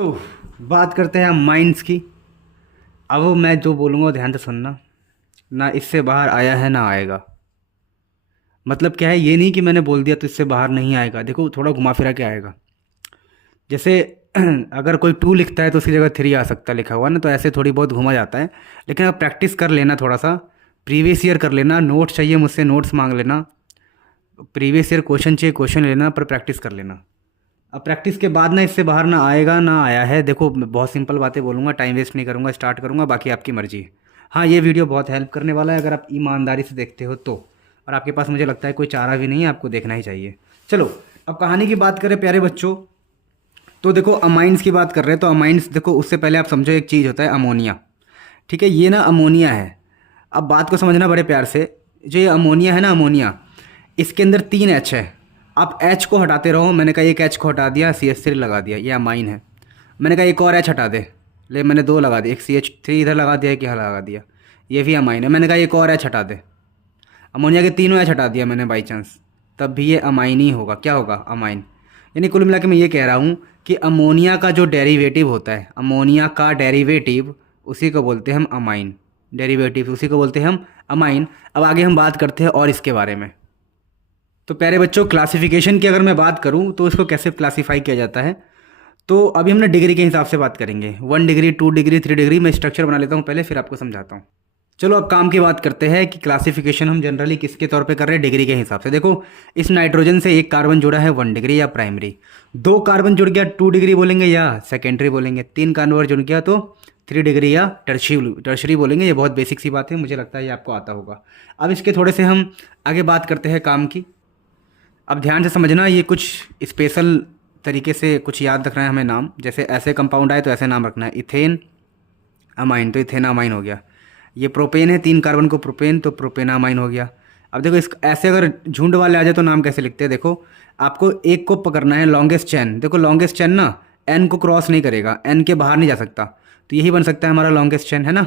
तो बात करते हैं माइंड्स की। अब मैं जो बोलूँगा ध्यान से सुनना। ना इससे बाहर आया है ना आएगा। मतलब क्या है, ये नहीं कि मैंने बोल दिया तो इससे बाहर नहीं आएगा। देखो थोड़ा घुमा फिरा के आएगा। जैसे अगर कोई टू लिखता है तो उसकी जगह थ्री आ सकता है लिखा हुआ ना, तो ऐसे थोड़ी बहुत घुमा जाता है। लेकिन अब प्रैक्टिस कर लेना, थोड़ा सा प्रीवियस ईयर कर लेना। नोट्स चाहिए मुझसे, नोट्स मांग लेना। प्रीवियस ईयर क्वेश्चन चाहिए, क्वेश्चन लेना, पर प्रैक्टिस कर लेना। अब प्रैक्टिस के बाद ना इससे बाहर ना आएगा ना आया है। देखो मैं बहुत सिंपल बातें बोलूँगा, टाइम वेस्ट नहीं करूँगा, स्टार्ट करूँगा, बाकी आपकी मर्जी है। हाँ, ये वीडियो बहुत हेल्प करने वाला है अगर आप ईमानदारी से देखते हो तो। और आपके पास मुझे लगता है कोई चारा भी नहीं है, आपको देखना ही चाहिए। चलो अब कहानी की बात करें प्यारे बच्चों, तो देखो अमाइंस की बात कर रहे हैं। तो अमाइंस देखो, उससे पहले आप समझो एक चीज़ होता है अमोनिया। ठीक है, ये ना अमोनिया है। अब बात को समझना बड़े प्यार से। जो ये अमोनिया है ना, अमोनिया, इसके अंदर तीन एच है। आप एच को हटाते रहो। मैंने कहा एक एच को हटा दिया, सी एच थ्री लगा दिया, ये अमाइन है। मैंने कहा एक और एच हटा दे, ले मैंने दो लगा दिया, एक सी एच थ्री इधर लगा दिया, एक यहाँ लगा दिया, ये भी अमाइन है। मैंने कहा एक और एच हटा दे, अमोनिया के तीनों एच हटा दिया मैंने बाई चांस, तब भी ये अमाइन ही होगा। क्या होगा? अमाइन। यानी कुल मिला के मैं ये कह रहा हूँ कि अमोनिया का जो डेरिवेटिव होता है, अमोनिया का डेरिवेटिव, उसी को बोलते हैं हम अमाइन। डेरिवेटिव उसी को बोलते हैं हम अमाइन। अब आगे हम बात करते हैं और इसके बारे में। तो प्यारे बच्चों, क्लासिफिकेशन की अगर मैं बात करूं तो इसको कैसे क्लासीफाई किया जाता है, तो अभी हमने डिग्री के हिसाब से बात करेंगे। 1 डिग्री, 2 डिग्री, 3 डिग्री। मैं स्ट्रक्चर बना लेता हूं पहले, फिर आपको समझाता हूं। चलो अब काम की बात करते हैं कि क्लासिफिकेशन हम जनरली किसके तौर पे कर रहे हैं, डिग्री के हिसाब से। देखो इस नाइट्रोजन से एक कार्बन जुड़ा है 1 डिग्री या प्राइमरी, दो कार्बन जुड़ गया 2 डिग्री बोलेंगे या सेकेंडरी बोलेंगे, तीन कार्बन जुड़ गया तो 3 डिग्री या टर्शरी बोलेंगे। ये बहुत बेसिक सी बात है, मुझे लगता है ये आपको आता होगा। अब इसके थोड़े से हम आगे बात करते हैं काम की। अब ध्यान से समझना, ये कुछ स्पेशल तरीके से कुछ याद रखना है हमें नाम। जैसे ऐसे कंपाउंड आए तो ऐसे नाम रखना है। इथेन अमाइन तो इथेनामाइन हो गया। ये प्रोपेन है, तीन कार्बन को प्रोपेन, तो प्रोपेनामाइन हो गया। अब देखो इस ऐसे अगर झुंड वाले आ जाए तो नाम कैसे लिखते हैं। देखो आपको एक को पकड़ना है, लॉन्गेस्ट चैन। देखो लॉन्गेस्ट चैन ना एन को क्रॉस नहीं करेगा, एन के बाहर नहीं जा सकता, तो यही बन सकता है हमारा लॉन्गेस्ट चैन, है ना।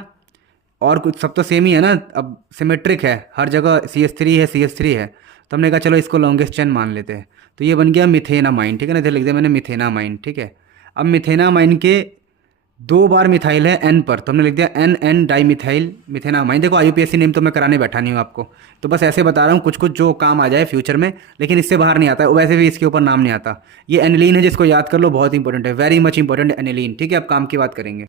और कुछ सब तो सेम ही है ना, अब सिमेट्रिक है हर जगह, सी एस थ्री है, सी एस थ्री है, तो हमने कहा चलो इसको लॉन्गेस्ट चेन मान लेते हैं। तो ये बन गया मिथेनामाइन। ठीक है ना, इधर लिख दिया मैंने मिथेनामाइन। ठीक है, अब मिथेनामाइन के दो बार मिथाइल है एन पर, तो हमने लिख दिया N N di methyl methanamine. देखो आईयूपीएससी नेम तो मैं कराने बैठा नहीं हूँ आपको, तो बस ऐसे बता रहा हूँ कुछ कुछ जो काम आ जाए फ्यूचर में, लेकिन इससे बाहर नहीं आता है। वैसे भी इसके ऊपर नाम नहीं आता। ये एनिलीन है, जिसको याद कर लो, बहुत इंपॉर्टेंट है, वेरी मच इंपॉर्टेंट एनिलीन। ठीक है, अब काम की बात करेंगे।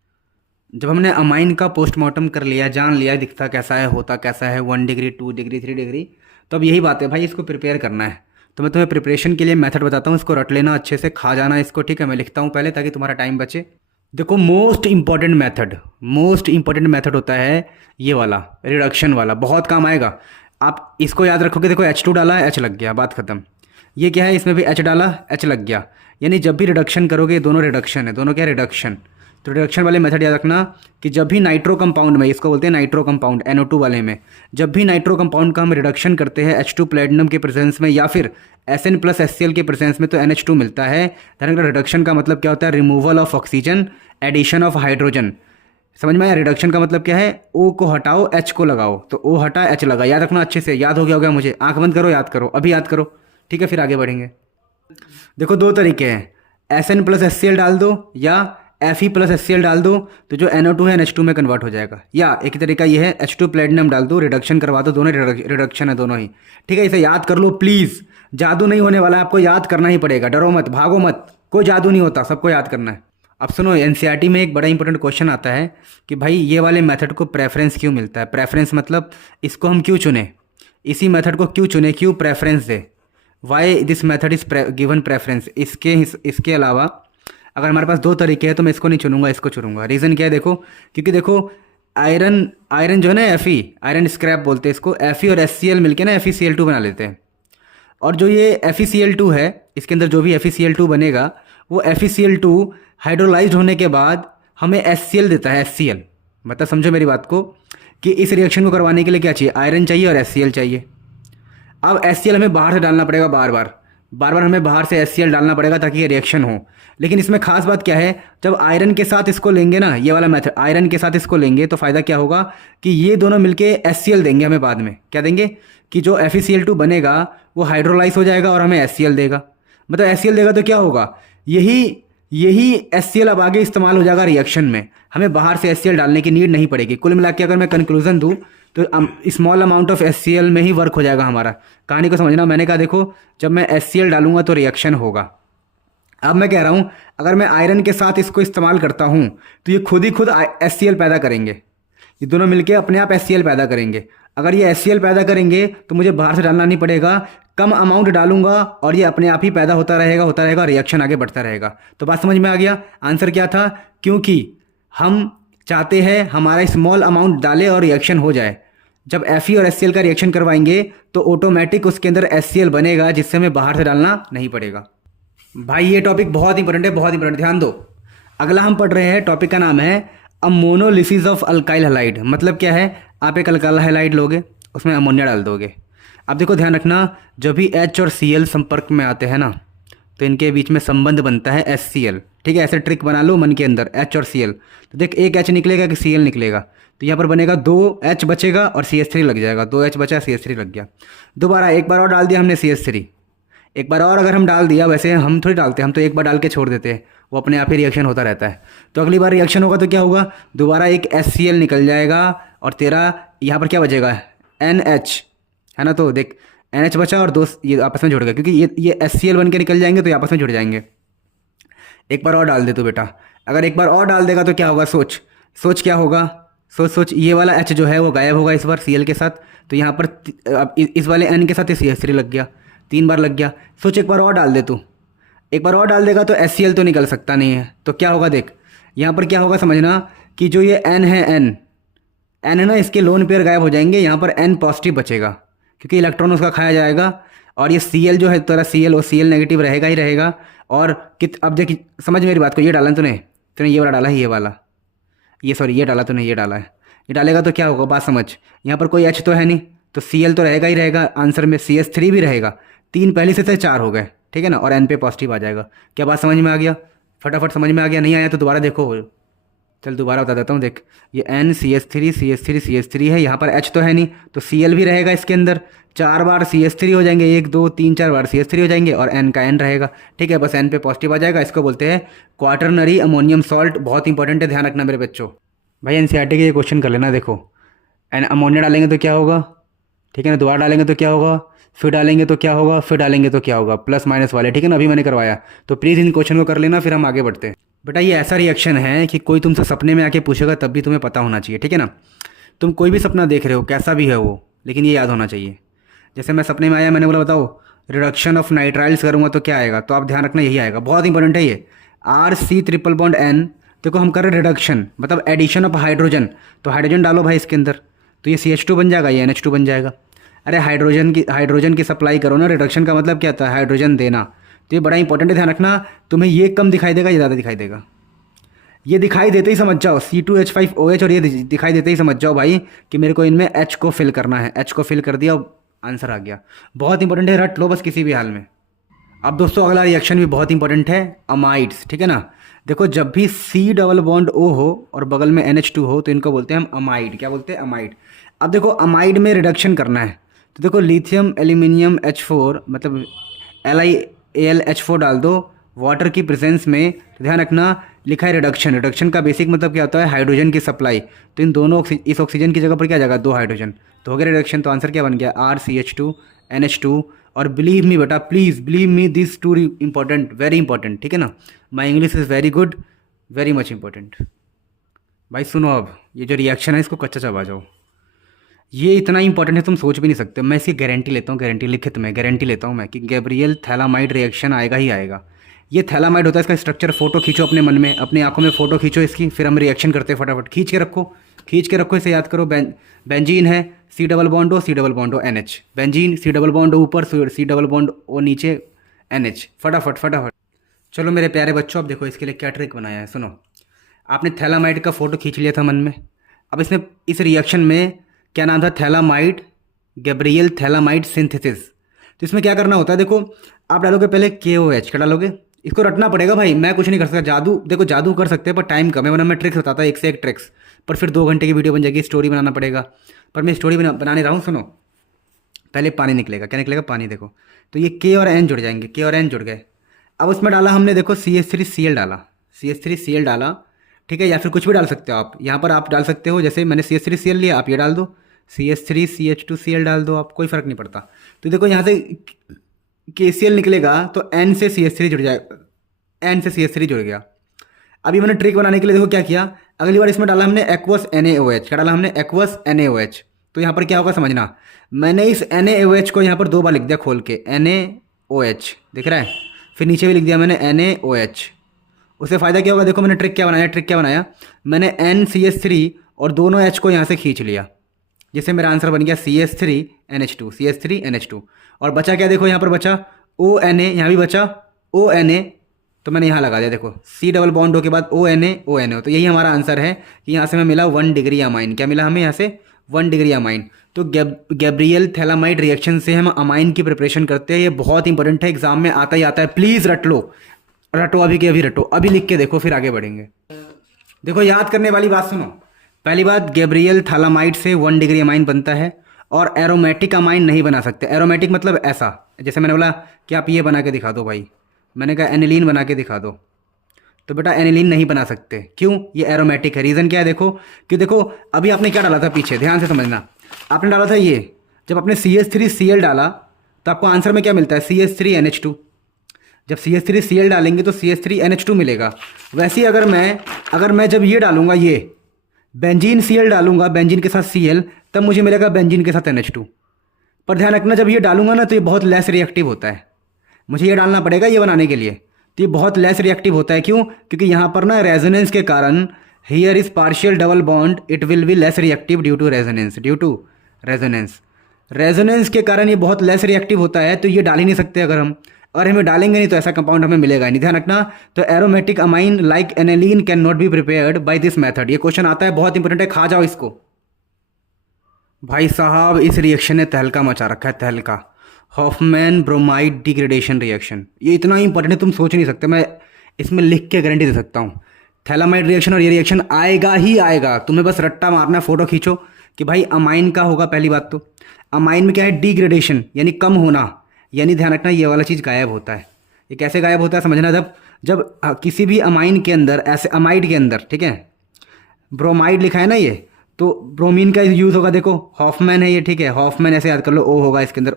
जब हमने अमाइन का पोस्टमार्टम कर लिया, जान लिया दिखता कैसा है, होता कैसा है, 1 डिग्री, 2 डिग्री, 3 डिग्री, तो अब यही बात है भाई, इसको प्रिपेयर करना है। तो मैं तुम्हें प्रिपरेशन के लिए मेथड बताता हूँ, इसको रट लेना अच्छे से, खा जाना इसको। ठीक है, मैं लिखता हूँ पहले ताकि तुम्हारा टाइम बचे। देखो मोस्ट इंपॉर्टेंट मेथड होता है ये वाला, रिडक्शन वाला, बहुत काम आएगा। आप इसको याद रखोगे। देखो H2 डाला है, H लग गया, बात खत्म। ये क्या है, इसमें भी H डाला, H लग गया। यानी जब भी रिडक्शन करोगे, दोनों रिडक्शन है, दोनों क्या है, रिडक्शन। तो रिडक्शन वाले मेथड याद रखना कि जब भी नाइट्रो कंपाउंड में, इसको बोलते हैं नाइट्रो कंपाउंड, NO2 वाले में, जब भी नाइट्रो कंपाउंड का हम रिडक्शन करते हैं H2 प्लेटिनम के प्रेजेंस में या फिर Sn प्लस HCl के प्रेजेंस में, तो NH2 मिलता है। ध्यान रखना, रिडक्शन का मतलब क्या होता है, removal of oxygen, addition of hydrogen. समझ में आया? रिडक्शन का मतलब क्या है, O को हटाओ, H को लगाओ, तो O हटा H लगा। याद रखना अच्छे से, याद हो गया मुझे। आंख बंद करो, याद करो, अभी याद करो। ठीक है, फिर आगे बढ़ेंगे। देखो दो तरीके हैं, Sn प्लस HCl डाल दो या Fe प्लस HCl डाल दो, तो जो NO2 है NH2 में कन्वर्ट हो जाएगा। या एक तरीका ये है, H2 प्लेटिनम डाल दो, रिडक्शन करवा दो, दोनों रिडक्शन है दोनों ही। ठीक है, इसे याद कर लो प्लीज़, जादू नहीं होने वाला है, आपको याद करना ही पड़ेगा। डरो मत, भागो मत, कोई जादू नहीं होता, सबको याद करना है। अब सुनो, एनसीईआरटी में एक बड़ा इंपॉर्टेंट क्वेश्चन आता है कि भाई ये वाले मेथड को प्रेफरेंस क्यों मिलता है। प्रेफरेंस मतलब इसको हम क्यों चुने, इसी मेथड को क्यों चुने, क्यों preference they, why this method is given preference. इसके अलावा अगर हमारे पास दो तरीके हैं तो मैं इसको नहीं चुनूंगा, इसको चुनूंगा। रीज़न क्या है, देखो क्योंकि देखो आयरन जो है ना, Fe, आयरन स्क्रैप बोलते हैं इसको, Fe और HCl मिलके ना FeCl2 बना लेते हैं। और जो ये FeCl2 है, इसके अंदर जो भी FeCl2 बनेगा, वो FeCl2 हाइड्रोलाइज्ड होने के बाद हमें HCl देता है, HCl। मतलब समझो मेरी बात को कि इस रिएक्शन को करवाने के लिए क्या चाहिए, आयरन चाहिए और HCl चाहिए। अब HCl हमें बाहर से डालना पड़ेगा, बार बार हमें बाहर से HCl डालना पड़ेगा ताकि ये रिएक्शन हो। लेकिन इसमें खास बात क्या है, जब आयरन के साथ इसको लेंगे ना, ये वाला मेथड, आयरन के साथ इसको लेंगे तो फ़ायदा क्या होगा कि ये दोनों मिलके HCl देंगे हमें बाद में। क्या देंगे कि जो FeCl2 बनेगा वो हाइड्रोलाइज हो जाएगा और हमें HCl देगा। मतलब HCl देगा तो क्या होगा, यही HCl अब आगे इस्तेमाल हो जाएगा रिएक्शन में, हमें बाहर से HCl डालने की नीड नहीं पड़ेगी। कुल मिला के अगर मैं कंक्लूजन दूँ तो स्मॉल अमाउंट ऑफ HCl में ही वर्क हो जाएगा हमारा। कहानी को समझना, मैंने कहा देखो जब मैं HCl डालूंगा तो रिएक्शन होगा। अब मैं कह रहा हूँ अगर मैं आयरन के साथ इसको इस्तेमाल करता हूँ तो ये खुद ही खुद HCl पैदा करेंगे, ये दोनों मिलके अपने आप HCl पैदा करेंगे। अगर ये HCl पैदा करेंगे तो मुझे बाहर से डालना नहीं पड़ेगा, कम अमाउंट डालूंगा और ये अपने आप ही पैदा होता रहेगा, रिएक्शन आगे बढ़ता रहेगा। तो बात समझ में आ गया? आंसर क्या था? क्योंकि हम चाहते हैं हमारा स्मॉल अमाउंट डाले और रिएक्शन हो जाए। जब Fe और HCl का रिएक्शन करवाएंगे तो ऑटोमेटिक उसके अंदर HCl बनेगा, जिससे हमें बाहर से डालना नहीं पड़ेगा। भाई ये टॉपिक बहुत इंपॉर्टेंट है, बहुत इंपॉर्टेंट, ध्यान दो। अगला हम पढ़ रहे हैं, टॉपिक का नाम है अ मोनोलिसिस ऑफ अल्काइल हैलाइड। मतलब क्या है, आप एक अल्काइल हैलाइड लोगे, उसमें अमोनिया डाल दोगे। अब देखो ध्यान रखना, जब भी H और Cl संपर्क में आते हैं ना तो इनके बीच में संबंध बनता है HCl। ठीक है, ऐसे ट्रिक बना लो मन के अंदर, H और Cl। तो देख एक H निकलेगा कि Cl निकलेगा, तो यहाँ पर बनेगा 2H बचेगा और CH3 लग जाएगा। 2H बचा, CH3 लग गया। दोबारा एक बार और डाल दिया हमने CH3, एक बार और अगर हम डाल दिया, वैसे हम थोड़ी डालते हैं, हम तो एक बार डाल के छोड़ देते हैं, वो अपने आप ही रिएक्शन होता रहता है। तो अगली बार रिएक्शन होगा तो क्या होगा, दोबारा एक HCl निकल जाएगा और तेरा यहाँ पर क्या बचेगा, NH, है ना। तो देख NH बचा और दो ये आपस में जुड़ गए, क्योंकि ये HCl बन के निकल जाएंगे तो ये आपस में जुड़ जाएंगे। एक बार और डाल दे तो बेटा, अगर एक बार और डाल देगा तो क्या होगा, सोच सोच क्या होगा, सोच ये वाला H जो है वो गायब होगा इस बार Cl के साथ। तो यहाँ पर अब इस वाले N के साथ CH3 लग गया, 3 बार लग गया। सोच एक बार और डाल दे तू, एक बार और डाल देगा तो HCl तो निकल सकता नहीं है। तो क्या होगा, देख यहाँ पर क्या होगा समझना कि जो ये N है, N है ना, इसके लोन पेयर गायब हो जाएंगे, यहाँ पर N पॉजिटिव बचेगा क्योंकि इलेक्ट्रॉन उसका खाया जाएगा। और ये Cl जो है तेरा Cl, और Cl नेगेटिव रहेगा ही रहेगा। और अब देख समझ मेरी बात को, ये डाला तूने ये वाला डाला है, ये वाला, ये सॉरी ये डाला तूने, ये डाला है, ये डालेगा तो क्या होगा, बात समझ। यहाँ पर कोई H तो है नहीं, तो Cl तो रहेगा ही रहेगा, आंसर में CH3 भी रहेगा, 3 पहले से 4 हो गए, ठीक है ना, और N पे पॉजिटिव आ जाएगा। क्या बात समझ में आ गया? फटाफट समझ में आ गया? नहीं आया तो दोबारा देखो, चल दोबारा बता देता हूँ। देख ये N CH3 है, यहाँ पर H तो है नहीं, तो Cl भी रहेगा इसके अंदर, 4 बार CH3 हो जाएंगे, 1 2 3 4 बार CH3 हो जाएंगे और N का N रहेगा। ठीक है, बस N पे पॉजिटिव आ जाएगा। इसको बोलते हैं क्वाटरनरी अमोनियम सॉल्ट। बहुत इंपॉर्टेंट है, ध्यान रखना मेरे बच्चों। भाई NCERT के ये क्वेश्चन कर लेना। देखो अमोनिया डालेंगे तो क्या होगा, ठीक है ना, दोबारा डालेंगे तो क्या होगा, फिर डालेंगे तो क्या होगा, फिर डालेंगे तो क्या होगा, प्लस माइनस वाले, ठीक है ना, अभी मैंने करवाया। तो प्लीज़ इन क्वेश्चन को कर लेना, फिर हम आगे बढ़ते हैं। बेटा ये ऐसा रिएक्शन है कि कोई तुमसे सपने में आके पूछेगा तब भी तुम्हें पता होना चाहिए, ठीक है ना। तुम कोई भी सपना देख रहे हो, कैसा भी है वो, लेकिन ये याद होना चाहिए। जैसे मैं सपने में आया, मैंने बोला बताओ रिडक्शन ऑफ नाइट्राइल्स करूँगा तो क्या आएगा, तो आप ध्यान रखना यही आएगा, बहुत इंपॉर्टेंट है ये। RC∧N, देखो हम कर रहे रिडक्शन मतलब एडिशन ऑफ हाइड्रोजन, तो हाइड्रोजन डालो भाई इसके अंदर, तो ये CH2 बन जाएगा, ये NH2 बन जाएगा। अरे हाइड्रोजन की सप्लाई करो ना, रिडक्शन का मतलब क्या होता है, हाइड्रोजन देना। तो ये बड़ा इंपॉर्टेंट है, ध्यान रखना। तुम्हें ये कम दिखाई देगा, ये ज़्यादा दिखाई देगा। ये दिखाई देते ही समझ जाओ C2H5OH, और ये दिखाई देते ही समझ जाओ भाई कि मेरे को इनमें H को फिल करना है। H को फिल कर दिया, आंसर आ गया। बहुत इंपॉर्टेंट है, रट लो बस किसी भी हाल में। अब दोस्तों अगला रिएक्शन भी बहुत इंपॉर्टेंट है, अमाइड्स, ठीक है ना। देखो जब भी C∬O हो और बगल में NH2 हो तो इनको बोलते हैं हम अमाइड। क्या बोलते हैं, अमाइड। अब देखो अमाइड में रिडक्शन करना है, तो देखो लिथियम एल्यूमिनियम H4 मतलब LiAlH4 डाल दो वाटर की प्रेजेंस में। तो ध्यान रखना लिखा है रिडक्शन। रिडक्शन का बेसिक मतलब क्या होता है, हाइड्रोजन की सप्लाई। तो इन दोनों इस ऑक्सीजन की जगह पर क्या जाएगा, 2 हाइड्रोजन, तो हो गया रिडक्शन। तो आंसर क्या बन गया, RCH2 NH2। और बिलीव मी बेटा, please believe me, this two important, very important, ठीक है ना। My English is very good, very much important. भाई सुनो, अब ये जो रिएक्शन है इसको कच्चा चबा जाओ। ये इतना इंपॉर्टेंट है तुम सोच भी नहीं सकते। मैं इसकी गारंटी लेता हूँ, गारंटी लिखित में गारंटी लेता हूँ मैं कि गैब्रियल थैलामाइड रिएक्शन आएगा ही आएगा। ये थैलामाइड होता है, इसका स्ट्रक्चर फोटो खींचो अपने मन में, अपनी आंखों में फोटो खींचो इसकी, फिर हम रिएक्शन करते हैं फटाफट। खींच के रखो, इसे याद करो। बेंजीन है, C∬O NH, बेंजीन C∬O ऊपर, C∬O नीचे, NH। फटाफट। चलो मेरे प्यारे बच्चों, अब देखो इसके लिए क्या ट्रिक बनाया है, सुनो। आपने थैलामाइड का फोटो खींच लिया था मन में। अब इसमें इस रिएक्शन में क्या नाम था, थैलामाइड, गैब्रियल थैलामाइड सिंथेसिस। तो इसमें क्या करना होता है, देखो आप डालोगे पहले KOH, क्या डालोगे, इसको रटना पड़ेगा भाई, मैं कुछ नहीं कर सकता। जादू देखो, जादू कर सकते हैं पर टाइम कम है, वरना मैं ट्रिक्स बताता, एक से एक ट्रिक्स, पर फिर 2 घंटे की वीडियो बन जाएगी, स्टोरी बनाना पड़ेगा। पर मैं स्टोरी बनाने रहा हूँ, सुनो। पहले पानी निकलेगा, क्या निकलेगा, पानी। देखो तो ये K और N जुड़ जाएंगे, K और N जुड़ गए। अब उसमें डाला हमने, देखो CH3Cl डाला, CH3Cl डाला, ठीक है, या फिर कुछ भी डाल सकते हो आप। यहाँ पर आप डाल सकते हो, जैसे मैंने CH3Cl लिया, आप ये डाल दो, CH3CH2Cl डाल दो, आप कोई फ़र्क नहीं पड़ता। तो देखो यहाँ से KCl निकलेगा तो N से CH3 जुड़ जाएगा, N से CH3 जुड़ गया। अभी मैंने ट्रिक बनाने के लिए देखो क्या किया, अगली बार इसमें डाला हमने एक्वस NaOH। क्या डाला हमने? Aqueous NaOH। तो यहाँ पर क्या होगा समझना, मैंने इस NaOH को यहाँ पर 2 बार लिख दिया खोल के, NaOH दिख रहा है, फिर नीचे भी लिख दिया मैंने NaOH। उससे फ़ायदा क्या होगा, देखो मैंने ट्रिक क्या बनाया, मैंने NCH3 और दोनों H को यहाँ से खींच लिया, जिससे मेरा आंसर बन गया CH3NH2। और बचा क्या, देखो यहाँ पर बचा ONA, यहाँ भी बचा ONA, तो मैंने यहाँ लगा दिया, देखो C डबल बॉन्ड के बाद ONA। तो यही हमारा आंसर है कि यहाँ से हमें मिला 1 डिग्री अमाइन। क्या मिला हमें यहाँ से? 1 डिग्री अमाइन। तो गैब्रियल थैलामाइड रिएक्शन से हम अमाइन की प्रिपरेशन करते हैं। ये बहुत इंपॉर्टेंट है, एग्जाम में आता ही आता है, प्लीज़ रट लो, अभी के अभी रटो, अभी लिख के देखो, फिर आगे बढ़ेंगे। देखो याद करने वाली बात सुनो, पहली बात, गैब्रियल थैलामाइड से 1 डिग्री अमाइन बनता है, और एरोमेटिक अमाइन नहीं बना सकते। एरोमेटिक मतलब ऐसा, जैसे मैंने बोला कि आप ये बना के दिखा दो भाई, मैंने कहा एनिलीन बना के दिखा दो, तो बेटा एनिलीन नहीं बना सकते। क्यों? ये एरोमेटिक है। रीज़न क्या है देखो, कि देखो अभी आपने क्या डाला था पीछे, ध्यान से समझना, आपने डाला था ये, जब आपने CH3Cl डाला तो आपको आंसर में क्या मिलता है? CH3NH2। जब CH3Cl डालेंगे तो CH3NH2 मिलेगा। वैसे ही अगर मैं जब ये डालूंगा, ये बेंजीन Cl डालूंगा, बेंजीन के साथ Cl, तब मुझे मिलेगा बेंजीन के साथ NH2। पर ध्यान रखना, जब ये डालूंगा ना तो ये बहुत लेस रिएक्टिव होता है, मुझे ये डालना पड़ेगा ये बनाने के लिए, तो ये बहुत लेस रिएक्टिव होता है। क्यों? क्योंकि यहाँ पर ना रेजोनेंस के कारण, here is partial double bond, it will be less reactive due to resonance, resonance के कारण ये बहुत लेस रिएक्टिव होता है। तो ये डाल ही नहीं सकते अगर हमें डालेंगे नहीं तो ऐसा कंपाउंड हमें मिलेगा नहीं। ध्यान रखना, तो aromatic amine like aniline can not be prepared by this method. ये क्वेश्चन आता है, बहुत इंपॉर्टेंट है, खा जाओ इसको। भाई साहब, इस रिएक्शन ने तहलका मचा रखा है, तहलका। हॉफमैन ब्रोमाइड डिग्रेडेशन रिएक्शन, ये इतना इंपॉर्टेंट है तुम सोच नहीं सकते, मैं इसमें लिख के गारंटी दे सकता हूँ। थैलामाइड रिएक्शन और ये रिएक्शन आएगा ही आएगा, तुम्हें बस रट्टा मारना, फोटो खींचो कि भाई अमाइन का होगा। पहली बात तो अमाइन में क्या है? डिग्रेडेशन, यानी कम होना, यानी ध्यान रखना ये वाला चीज़ गायब होता है। ये कैसे गायब होता है समझना, जब किसी भी अमाइन के अंदर, ऐसे अमाइड के अंदर, ठीक है, ब्रोमाइड लिखा है ना ये, तो ब्रोमीन का यूज़ होगा। देखो हॉफमैन है ये, ठीक है, हॉफमैन ऐसे याद कर लो, ओ होगा इसके अंदर,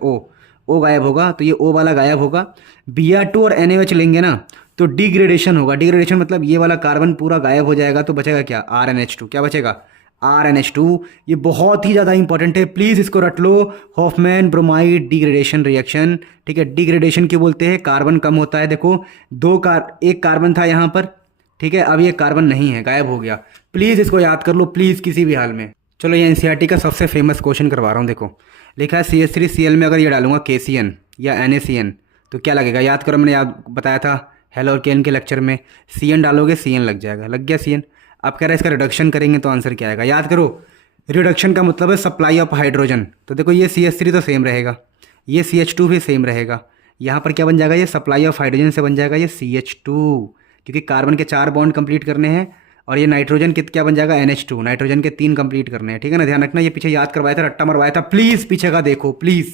ओ गायब होगा, तो ये ओ वाला गायब होगा। Br2 और NaOH लेंगे ना तो डिग्रेडेशन होगा। डिग्रेडेशन मतलब ये वाला कार्बन पूरा गायब हो जाएगा, तो बचेगा क्या? RNH2। क्या बचेगा? RNH2। ये बहुत ही ज़्यादा इंपॉर्टेंट है, प्लीज़ इसको रट लो। हॉफमैन ब्रोमाइड डिग्रेडेशन रिएक्शन, ठीक है। डिग्रेडेशन क्यों बोलते हैं? कार्बन कम होता है। देखो एक कार्बन था यहाँ पर, ठीक है, अब ये कार्बन नहीं है, गायब हो गया। प्लीज़ इसको याद कर लो, प्लीज़, किसी भी हाल में। चलो ये NCERT का सबसे फेमस क्वेश्चन करवा रहा हूँ। देखो लिखा है CH3Cl में अगर ये डालूंगा KCN या NaCN तो क्या लगेगा? याद करो, मैंने बताया था हेलो और केन के लेक्चर में, CN डालोगे CN लग जाएगा, लग गया CN। अब कह रहा है इसका रिडक्शन करेंगे तो आंसर क्या आएगा? याद करो, रिडक्शन का मतलब है सप्लाई ऑफ हाइड्रोजन। तो देखो ये CH3 तो सेम रहेगा, ये CH2 भी सेम रहेगा। यहाँ पर क्या बन जाएगा? ये सप्लाई ऑफ हाइड्रोजन से बन जाएगा ये CH2, क्योंकि कार्बन के 4 बॉन्ड कंप्लीट करने हैं, और ये नाइट्रोजन के क्या बन जाएगा? NH2, नाइट्रोजन के 3 कंप्लीट करने हैं, ठीक है ना। ध्यान रखना, ये पीछे याद करवाया था, रट्टा मरवाया था, प्लीज़ पीछे का देखो प्लीज़।